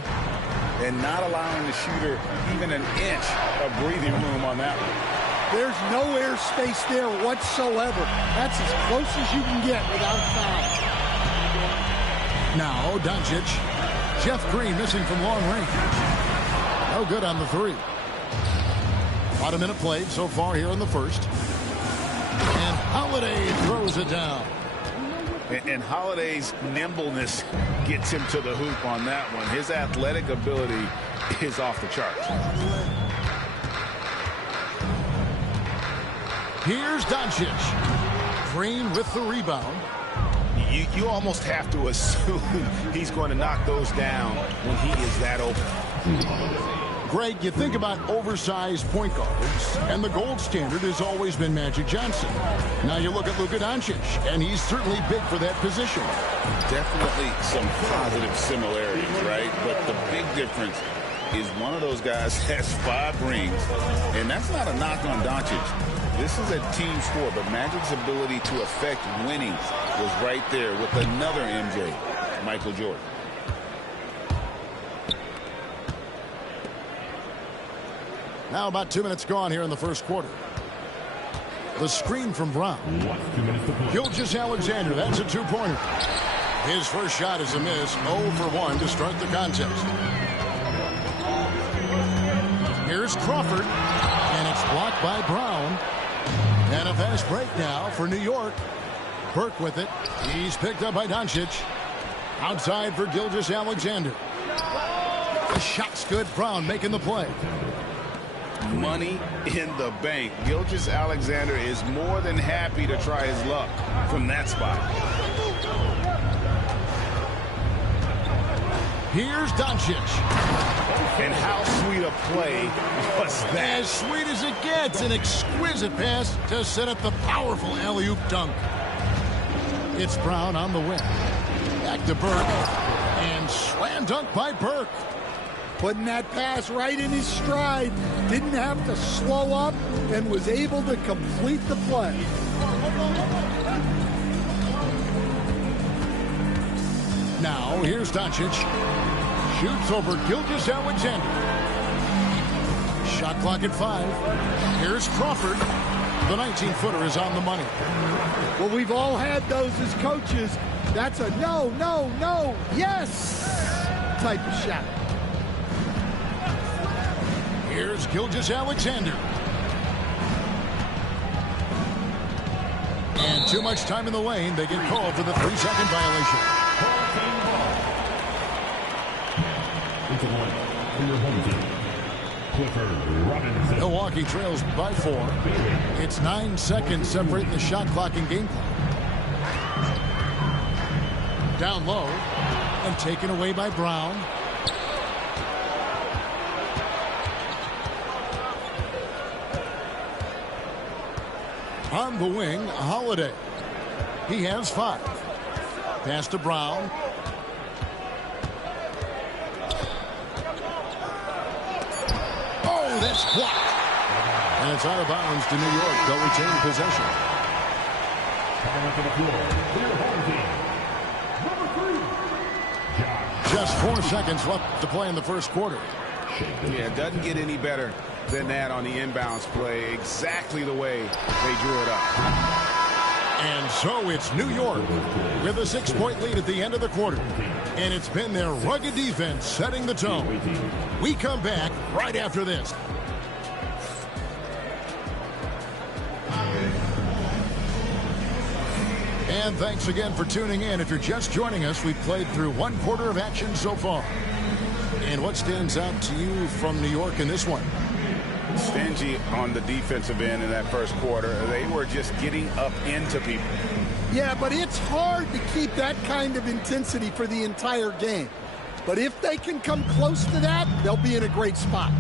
And not allowing the shooter even an inch of breathing room on that one. There's no air space there whatsoever. That's as close as you can get without a foul. Now, Doncic. Jeff Green missing from long range. No good on the three. About a minute played so far here in the first. And Holiday throws it down. And Holiday's nimbleness gets him to the hoop on that one. His athletic ability is off the charts. Here's Doncic. Green with the rebound. You almost have to assume he's going to knock those down when he is that open. Greg, you think about oversized point guards, and the gold standard has always been Magic Johnson. Now you look at Luka Doncic, and he's certainly big for that position. Definitely some positive similarities, right? But the big difference is one of those guys has 5 rings, and that's not a knock on Doncic. This is a team sport, but Magic's ability to affect winning was right there with another MJ, Michael Jordan. Now about 2 minutes gone here in the first quarter. The screen from Brown. Gilgeous Alexander, that's a two-pointer. His first shot is a miss, 0 for 1 to start the contest. Here's Crawford, and it's blocked by Brown. And a fast break now for New York. Burke with it. He's picked up by Doncic. Outside for Gilgeous Alexander. The shot's good. Brown making the play. Money in the bank. Gilgeous Alexander is more than happy to try his luck from that spot. Here's Doncic. And how sweet a play was that? As sweet as it gets. An exquisite pass to set up the powerful alley-oop dunk. It's Brown on the wing. Back to Burke. And slam dunk by Burke. Putting that pass right in his stride. Didn't have to slow up and was able to complete the play. Now, here's Doncic. Shoots over Gilgeous Alexander. Shot clock at 5. Here's Crawford. The 19-footer is on the money. Well, we've all had those as coaches. That's a no, no, no, yes type of shot. Here's Gilgeous Alexander. And too much time in the lane. They get called for the 3-second violation. Into one for your home team. Clifford Robinson. Milwaukee trails by 4. It's 9 seconds separating the shot clock and game clock. Down low and taken away by Brown. On the wing, Holiday. He has 5. Pass to Brown. Oh, that's blocked. And it's out of bounds to New York. They'll retain possession. Coming up to the floor for your home team. Number 3. Just 4 seconds left to play in the first quarter. Yeah, it doesn't get any better than that on the inbounds play. Exactly the way they drew it up. And so it's New York with a 6-point lead at the end of the quarter. And it's been their rugged defense setting the tone. We come back right after this. And thanks again for tuning in. If you're just joining us, we've played through 1 quarter of action so far. And what stands out to you from New York in this one? Stingy on the defensive end in that first quarter. They were just getting up into people. Yeah, but it's hard to keep that kind of intensity for the entire game. But if they can come close to that, they'll be in a great spot.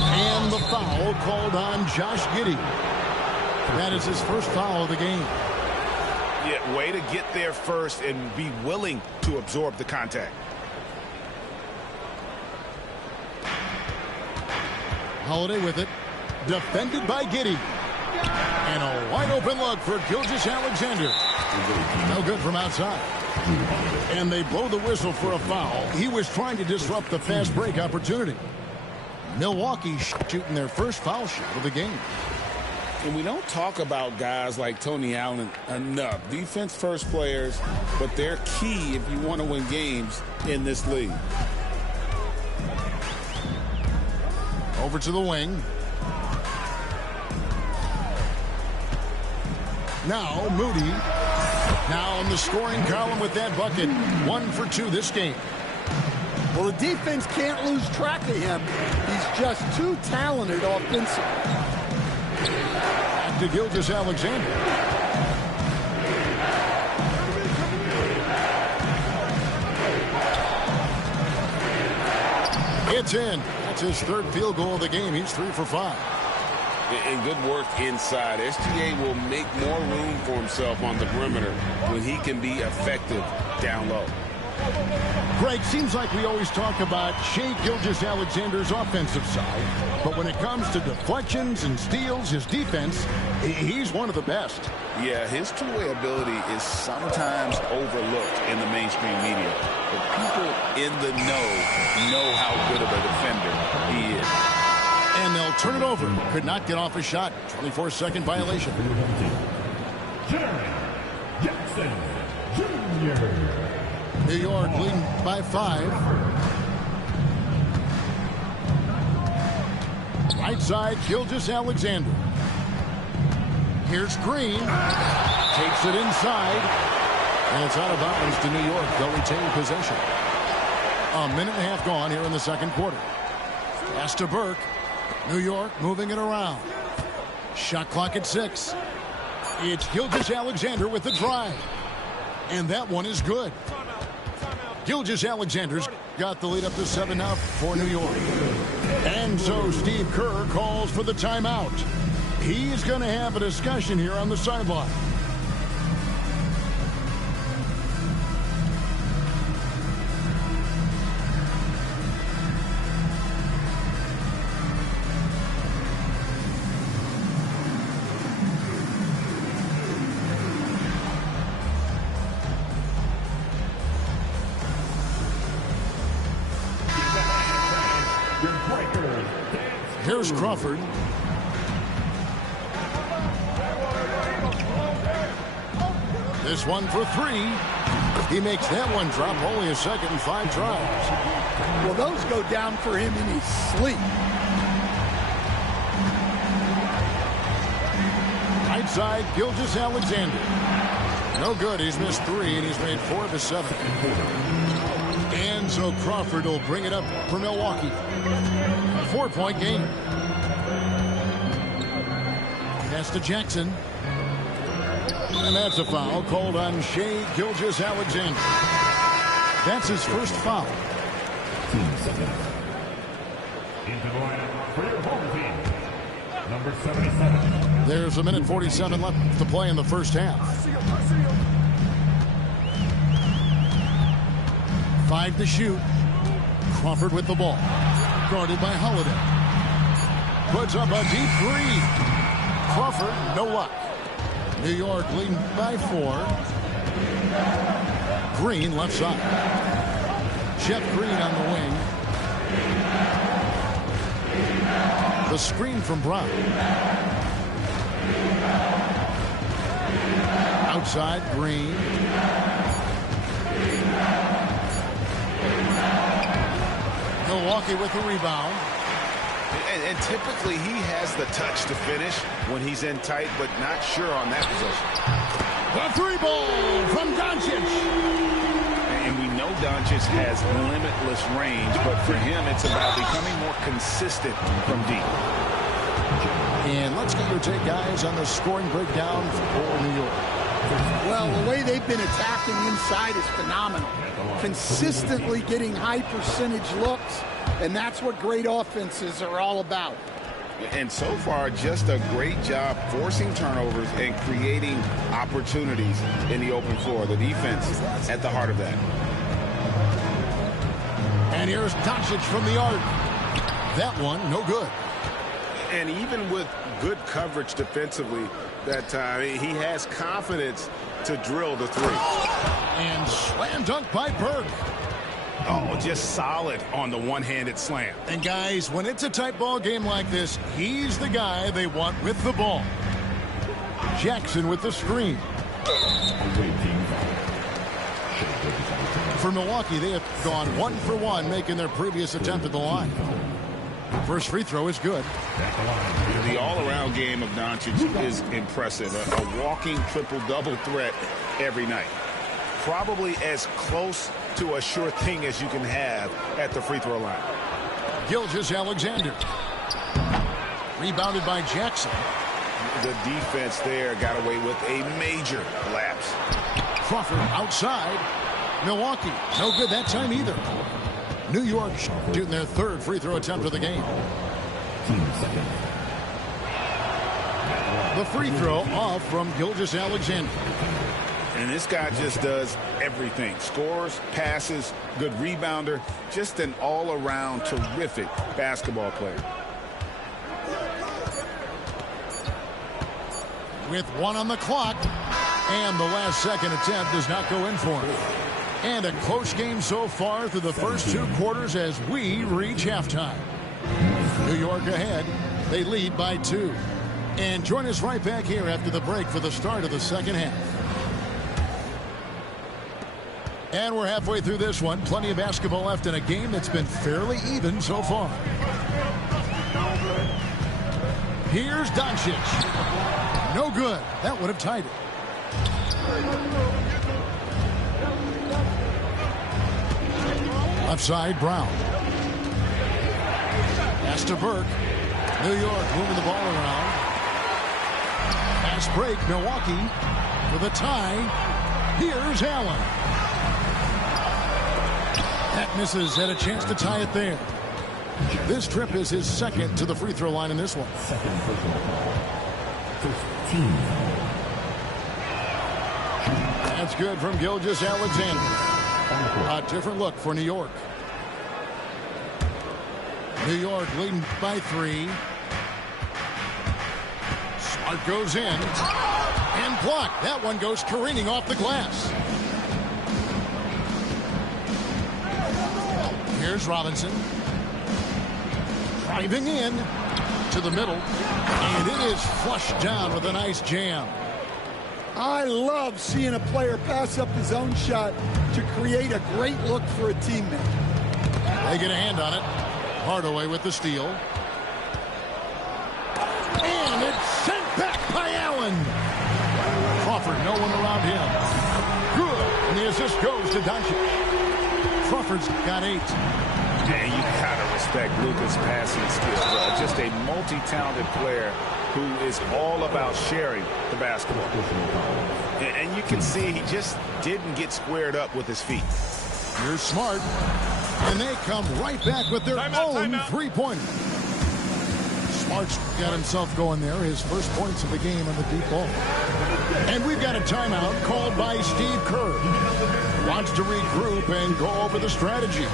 And the foul called on Josh Giddey. That is his first foul of the game. Yeah, way to get there first and be willing to absorb the contact. Holiday with it. Defended by Giddey. And a wide open look for Gilgeous-Alexander. No good from outside. And they blow the whistle for a foul. He was trying to disrupt the fast break opportunity. Milwaukee shooting their first foul shot of the game. And we don't talk about guys like Tony Allen enough. Defense first players, but they're key if you want to win games in this league. Over to the wing. Now Moody. Now in the scoring column with that bucket. 1 for 2 this game. Well, the defense can't lose track of him. He's just too talented offensively. Back to Gilgeous-Alexander. It's in. That's his third field goal of the game. He's 3 for 5. And good work inside. SGA will make more room for himself on the perimeter when he can be effective down low. Greg, seems like we always talk about Shai Gilgeous-Alexander's offensive side, but when it comes to deflections and steals, his defense, he's one of the best. Yeah, his two-way ability is sometimes overlooked in the mainstream media, but people in the know how good of a defender he is. And they'll turn it over. Could not get off a shot. 24-second violation. Jerry Jackson Jr. New York leading by 5. Right side, Gilgeous-Alexander. Here's Green. Takes it inside. And it's out of bounds to New York. They'll retain possession. A minute and a half gone here in the second quarter. Pass to Burke. New York moving it around. Shot clock at 6. It's Gilgeous-Alexander with the drive. And that one is good. Gilgeous-Alexander's got the lead up to 7 now for New York. And so Steve Kerr calls for the timeout. He's going to have a discussion here on the sideline. Here's Crawford. This one for 3. He makes that one drop. Only a second and 5 tries. Well, those go down for him in his sleep. Right side, Gilgeous-Alexander. No good. He's missed 3, and he's made 4 of his 7. And so Crawford will bring it up for Milwaukee. 4-point game. Pass to Jackson. And that's a foul called on Shai Gilgeous-Alexander. That's his first foul. Into the lineup for your home team, number 77. There's a minute 47 left to play in the first half. 5 to shoot. Crawford with the ball. Guarded by Holiday. Puts up a deep 3. Crawford, no luck. New York leading by 4. Green left side. Jeff Green on the wing. The screen from Brown. Outside, Green. Milwaukee with the rebound. And typically he has the touch to finish when he's in tight, but not sure on that position. The 3-ball from Doncic. And we know Doncic has limitless range, but for him it's about becoming more consistent from deep. And let's get your take, guys, on the scoring breakdown for New York. Well, the way they've been attacking inside is phenomenal. Consistently getting high percentage looks, and that's what great offenses are all about. And so far, just a great job forcing turnovers and creating opportunities in the open floor. The defense at the heart of that. And here's Doncic from the arc. That one, no good. And even with good coverage defensively that time, he has confidence to drill the three. And slam dunk by Burke. Oh, just solid on the one-handed slam. And guys, when it's a tight ball game like this, he's the guy they want with the ball. Jackson with the screen. For Milwaukee, they have gone 1 for 1, making their previous attempt at the line. First free throw is good. The all-around game of Doncic is impressive. A walking triple-double threat every night. Probably as close to a sure thing as you can have at the free throw line. Gilgeous-Alexander. Rebounded by Jackson. The defense there got away with a major lapse. Crawford outside. Milwaukee, no good that time either. New York shooting their third free throw attempt of the game. The free throw off from Gilgeous-Alexander. And this guy just does everything. Scores, passes, good rebounder. Just an all-around terrific basketball player. With 1 on the clock. And the last second attempt does not go in for him. And a close game so far through the first 2 quarters as we reach halftime. New York ahead. They lead by 2. And join us right back here after the break for the start of the second half. And we're halfway through this one. Plenty of basketball left in a game that's been fairly even so far. Here's Doncic. No good. That would have tied it. Left side, Brown. Pass to Burke. New York moving the ball around. Pass break, Milwaukee for the tie. Here's Allen. That misses. Had a chance to tie it there. This trip is his second to the free throw line in this one. That's good from Gilgeous-Alexander. A different look for New York. New York leading by 3. Smart goes in. And blocked. That one goes careening off the glass. Here's Robinson. Driving in to the middle. And it is flushed down with a nice jam. I love seeing a player pass up his own shot to create a great look for a teammate. They get a hand on it. Hardaway with the steal. And it's sent back by Allen. Crawford, no one around him. Good. And the assist goes to Doncic. Crawford's got 8. And you gotta respect Luka's passing skills. Just a multi-talented player who is all about sharing the basketball. And you can see he just didn't get squared up with his feet. You're smart. And they come right back with their own three-pointer. Smart's got himself going there. His first points of the game on the deep ball. And we've got a timeout called by Steve Kerr. Wants to regroup and go over the strategy.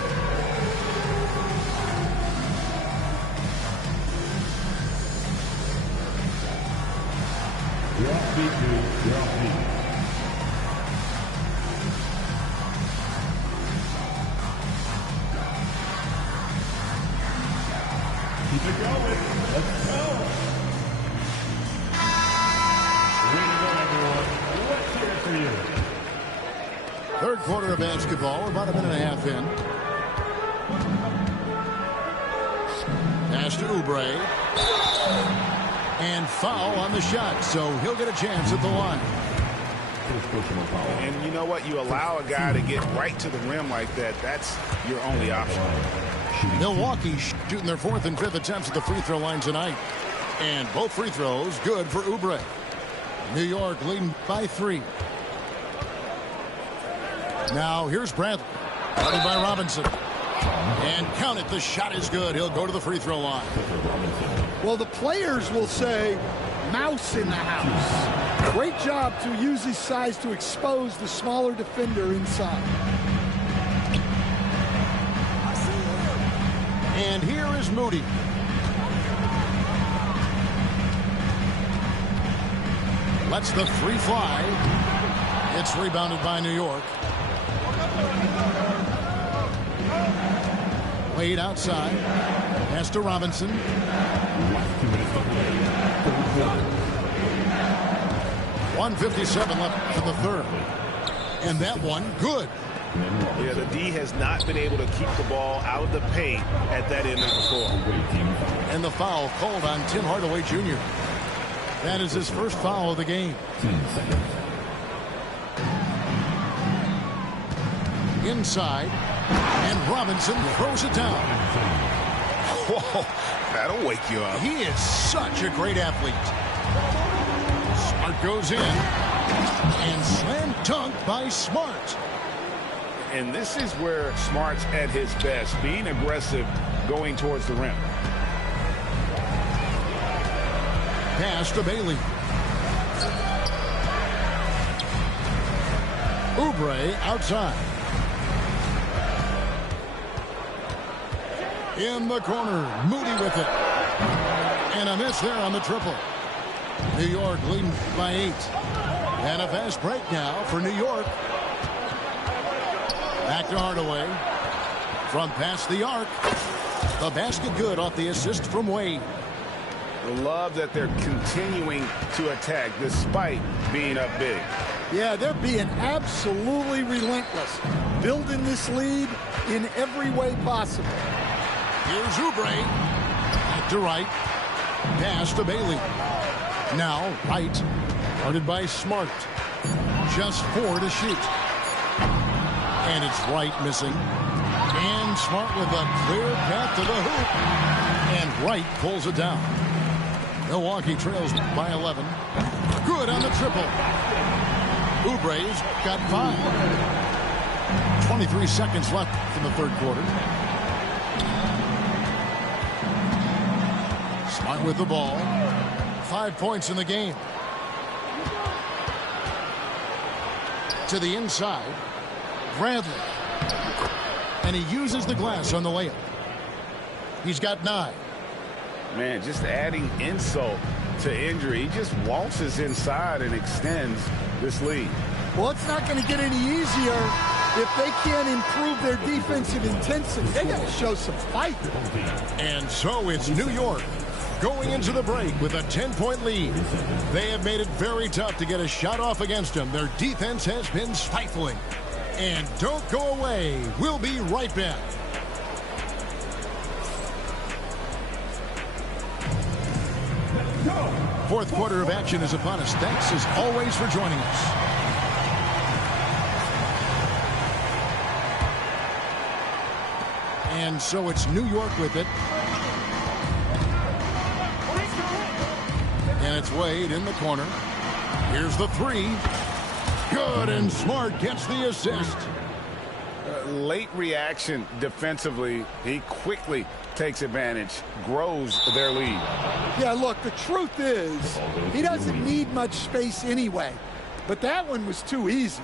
Keep it going. Let's go. Way to go, everyone. Let's hear it for you. Third quarter of basketball, about a minute and a half in. Pass to Oubre. And foul on the shot, so he'll get a chance at the line. And you know what? You allow a guy to get right to the rim like that. That's your only option. Milwaukee shooting their 4th and 5th attempts at the free throw line tonight. And both free throws good for Oubre. New York leading by 3. Now here's Bradley. Guarded by Robinson. And count it, the shot is good. He'll go to the free throw line. Well, the players will say, mouse in the house. Great job to use his size to expose the smaller defender inside. And here is Moody. Lets the three fly. It's rebounded by New York. Wade outside. Pass to Robinson. 1:57 left in the third. And that one, good. Yeah, the D has not been able to keep the ball out of the paint at that end of the floor. And the foul called on Tim Hardaway Jr. That is his first foul of the game. 10 seconds. Inside. And Robinson throws it down. Whoa, that'll wake you up. He is such a great athlete. Smart goes in. And slam dunked by Smart. And this is where Smart's at his best, being aggressive, going towards the rim. Pass to Bailey. Oubre outside. In the corner, Moody with it. And a miss there on the triple. New York leading by 8. And a fast break now for New York. Back to Hardaway. From past the arc. The basket good off the assist from Wade. I love that they're continuing to attack despite being up big. Yeah, they're being absolutely relentless. Building this lead in every way possible. Here's Oubre. Back to Wright. Pass to Bailey. Now Wright. Guarded by Smart. Just 4 to shoot. And it's Wright missing. And Smart with a clear path to the hoop. And Wright pulls it down. Milwaukee trails by 11. Good on the triple. Oubre's got 5. 23 seconds left in the third quarter. Smart with the ball. 5 points in the game. To the inside. Bradley. And he uses the glass on the layup. He's got 9. Man, just adding insult to injury. He just waltzes inside and extends this lead. Well, it's not going to get any easier if they can't improve their defensive intensity. They got to show some fight. And so it's New York going into the break with a 10-point lead. They have made it very tough to get a shot off against them. Their defense has been stifling. And don't go away. We'll be right back. Fourth quarter of action is upon us. Thanks as always for joining us. And so it's New York with it. And it's Wade in the corner. Here's the 3. Good, and Smart gets the assist. Late reaction defensively. He quickly takes advantage, grows their lead. Yeah, look, the truth is he doesn't need much space anyway. But that one was too easy.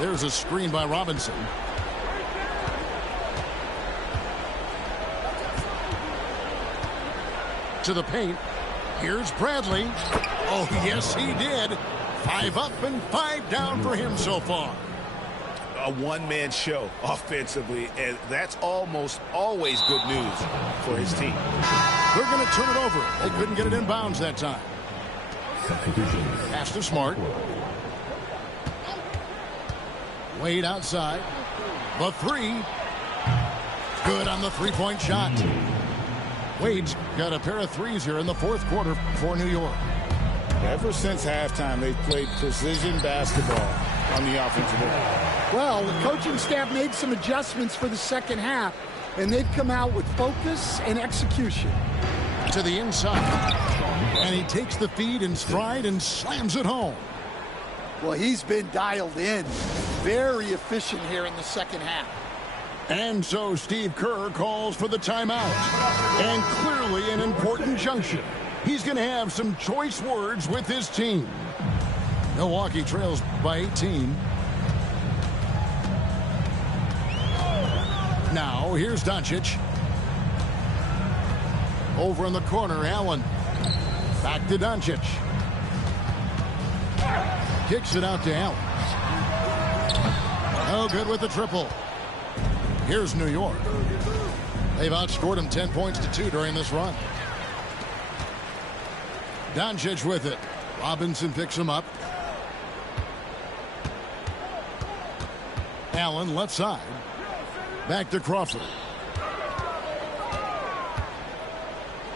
There's a screen by Robinson. To the paint. Here's Bradley. Oh, yes, he did. 5 up and 5 down for him so far. A one-man show offensively, and that's almost always good news for his team. They're going to turn it over. They couldn't get it in bounds that time. Pass to Smart. Wade outside. The 3. Good on the three-point shot. Wade's got a pair of threes here in the fourth quarter for New York. Ever since halftime, they've played precision basketball on the offensive end. Well, the coaching staff made some adjustments for the second half, and they've come out with focus and execution. To the inside. And he takes the feed in stride and slams it home. Well, he's been dialed in. Very efficient here in the second half. And so Steve Kerr calls for the timeout. And clearly an important junction. He's going to have some choice words with his team. Milwaukee trails by 18. Now, here's Doncic. Over in the corner, Allen. Back to Doncic. Kicks it out to Allen. No good with the triple. Here's New York. They've outscored him 10 points to 2 during this run. Doncic with it. Robinson picks him up. Allen left side. Back to Crawford.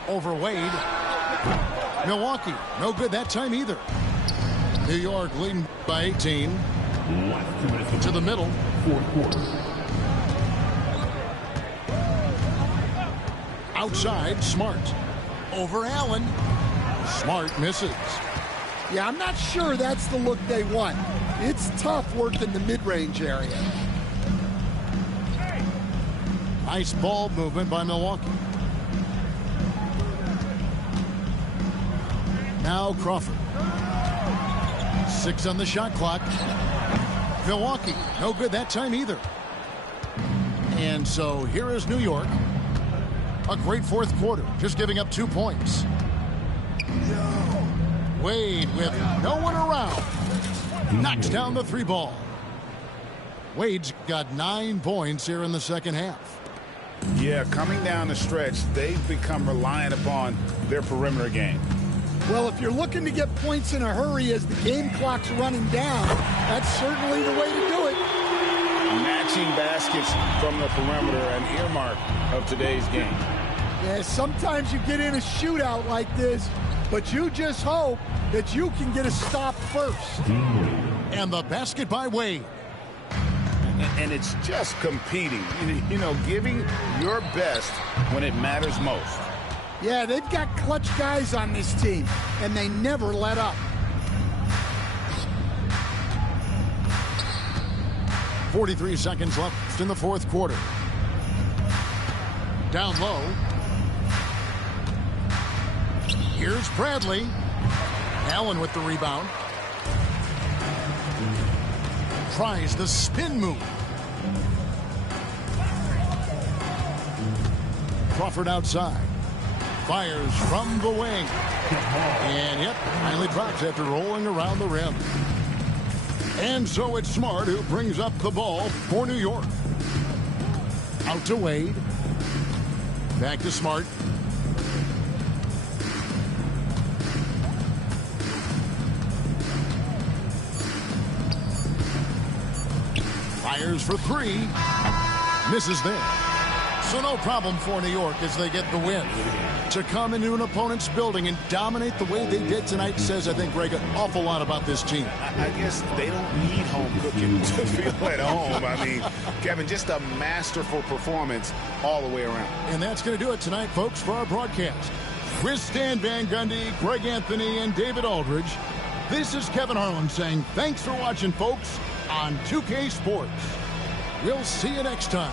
Over Wade. Milwaukee, no good that time either. New York leading by 18. To the middle. Fourth quarter. Outside, Smart. Over Allen. Smart misses. Yeah, I'm not sure that's the look they want. It's tough working the mid-range area. Nice ball movement by Milwaukee. Now Crawford. 6 on the shot clock. Milwaukee, no good that time either. And so here is New York. A great fourth quarter, just giving up 2 points. Wade with no one around. Knocks down the 3 ball. Wade's got 9 points here in the second half. Yeah, coming down the stretch, they've become reliant upon their perimeter game. Well, if you're looking to get points in a hurry as the game clock's running down, that's certainly the way to do it. Matching baskets from the perimeter, an earmark of today's game. Yeah, sometimes you get in a shootout like this, but you just hope that you can get a stop first. And the basket by Wade. And it's just competing, you know, giving your best when it matters most. Yeah, they've got clutch guys on this team, and they never let up. 43 seconds left in the fourth quarter. Down low. Here's Bradley. Allen with the rebound. Tries the spin move. Crawford outside. Fires from the wing. And yep, finally drops after rolling around the rim. And so it's Smart who brings up the ball for New York. Out to Wade. Back to Smart. Fires for 3. Misses there. So no problem for New York as they get the win. To come into an opponent's building and dominate the way they did tonight says, I think, Greg, an awful lot about this team. I guess they don't need home cooking to feel at home. I mean, Kevin, just a masterful performance all the way around. And that's going to do it tonight, folks, for our broadcast. With Stan Van Gundy, Greg Anthony, and David Aldridge, this is Kevin Harlan saying thanks for watching, folks, on 2K Sports. We'll see you next time.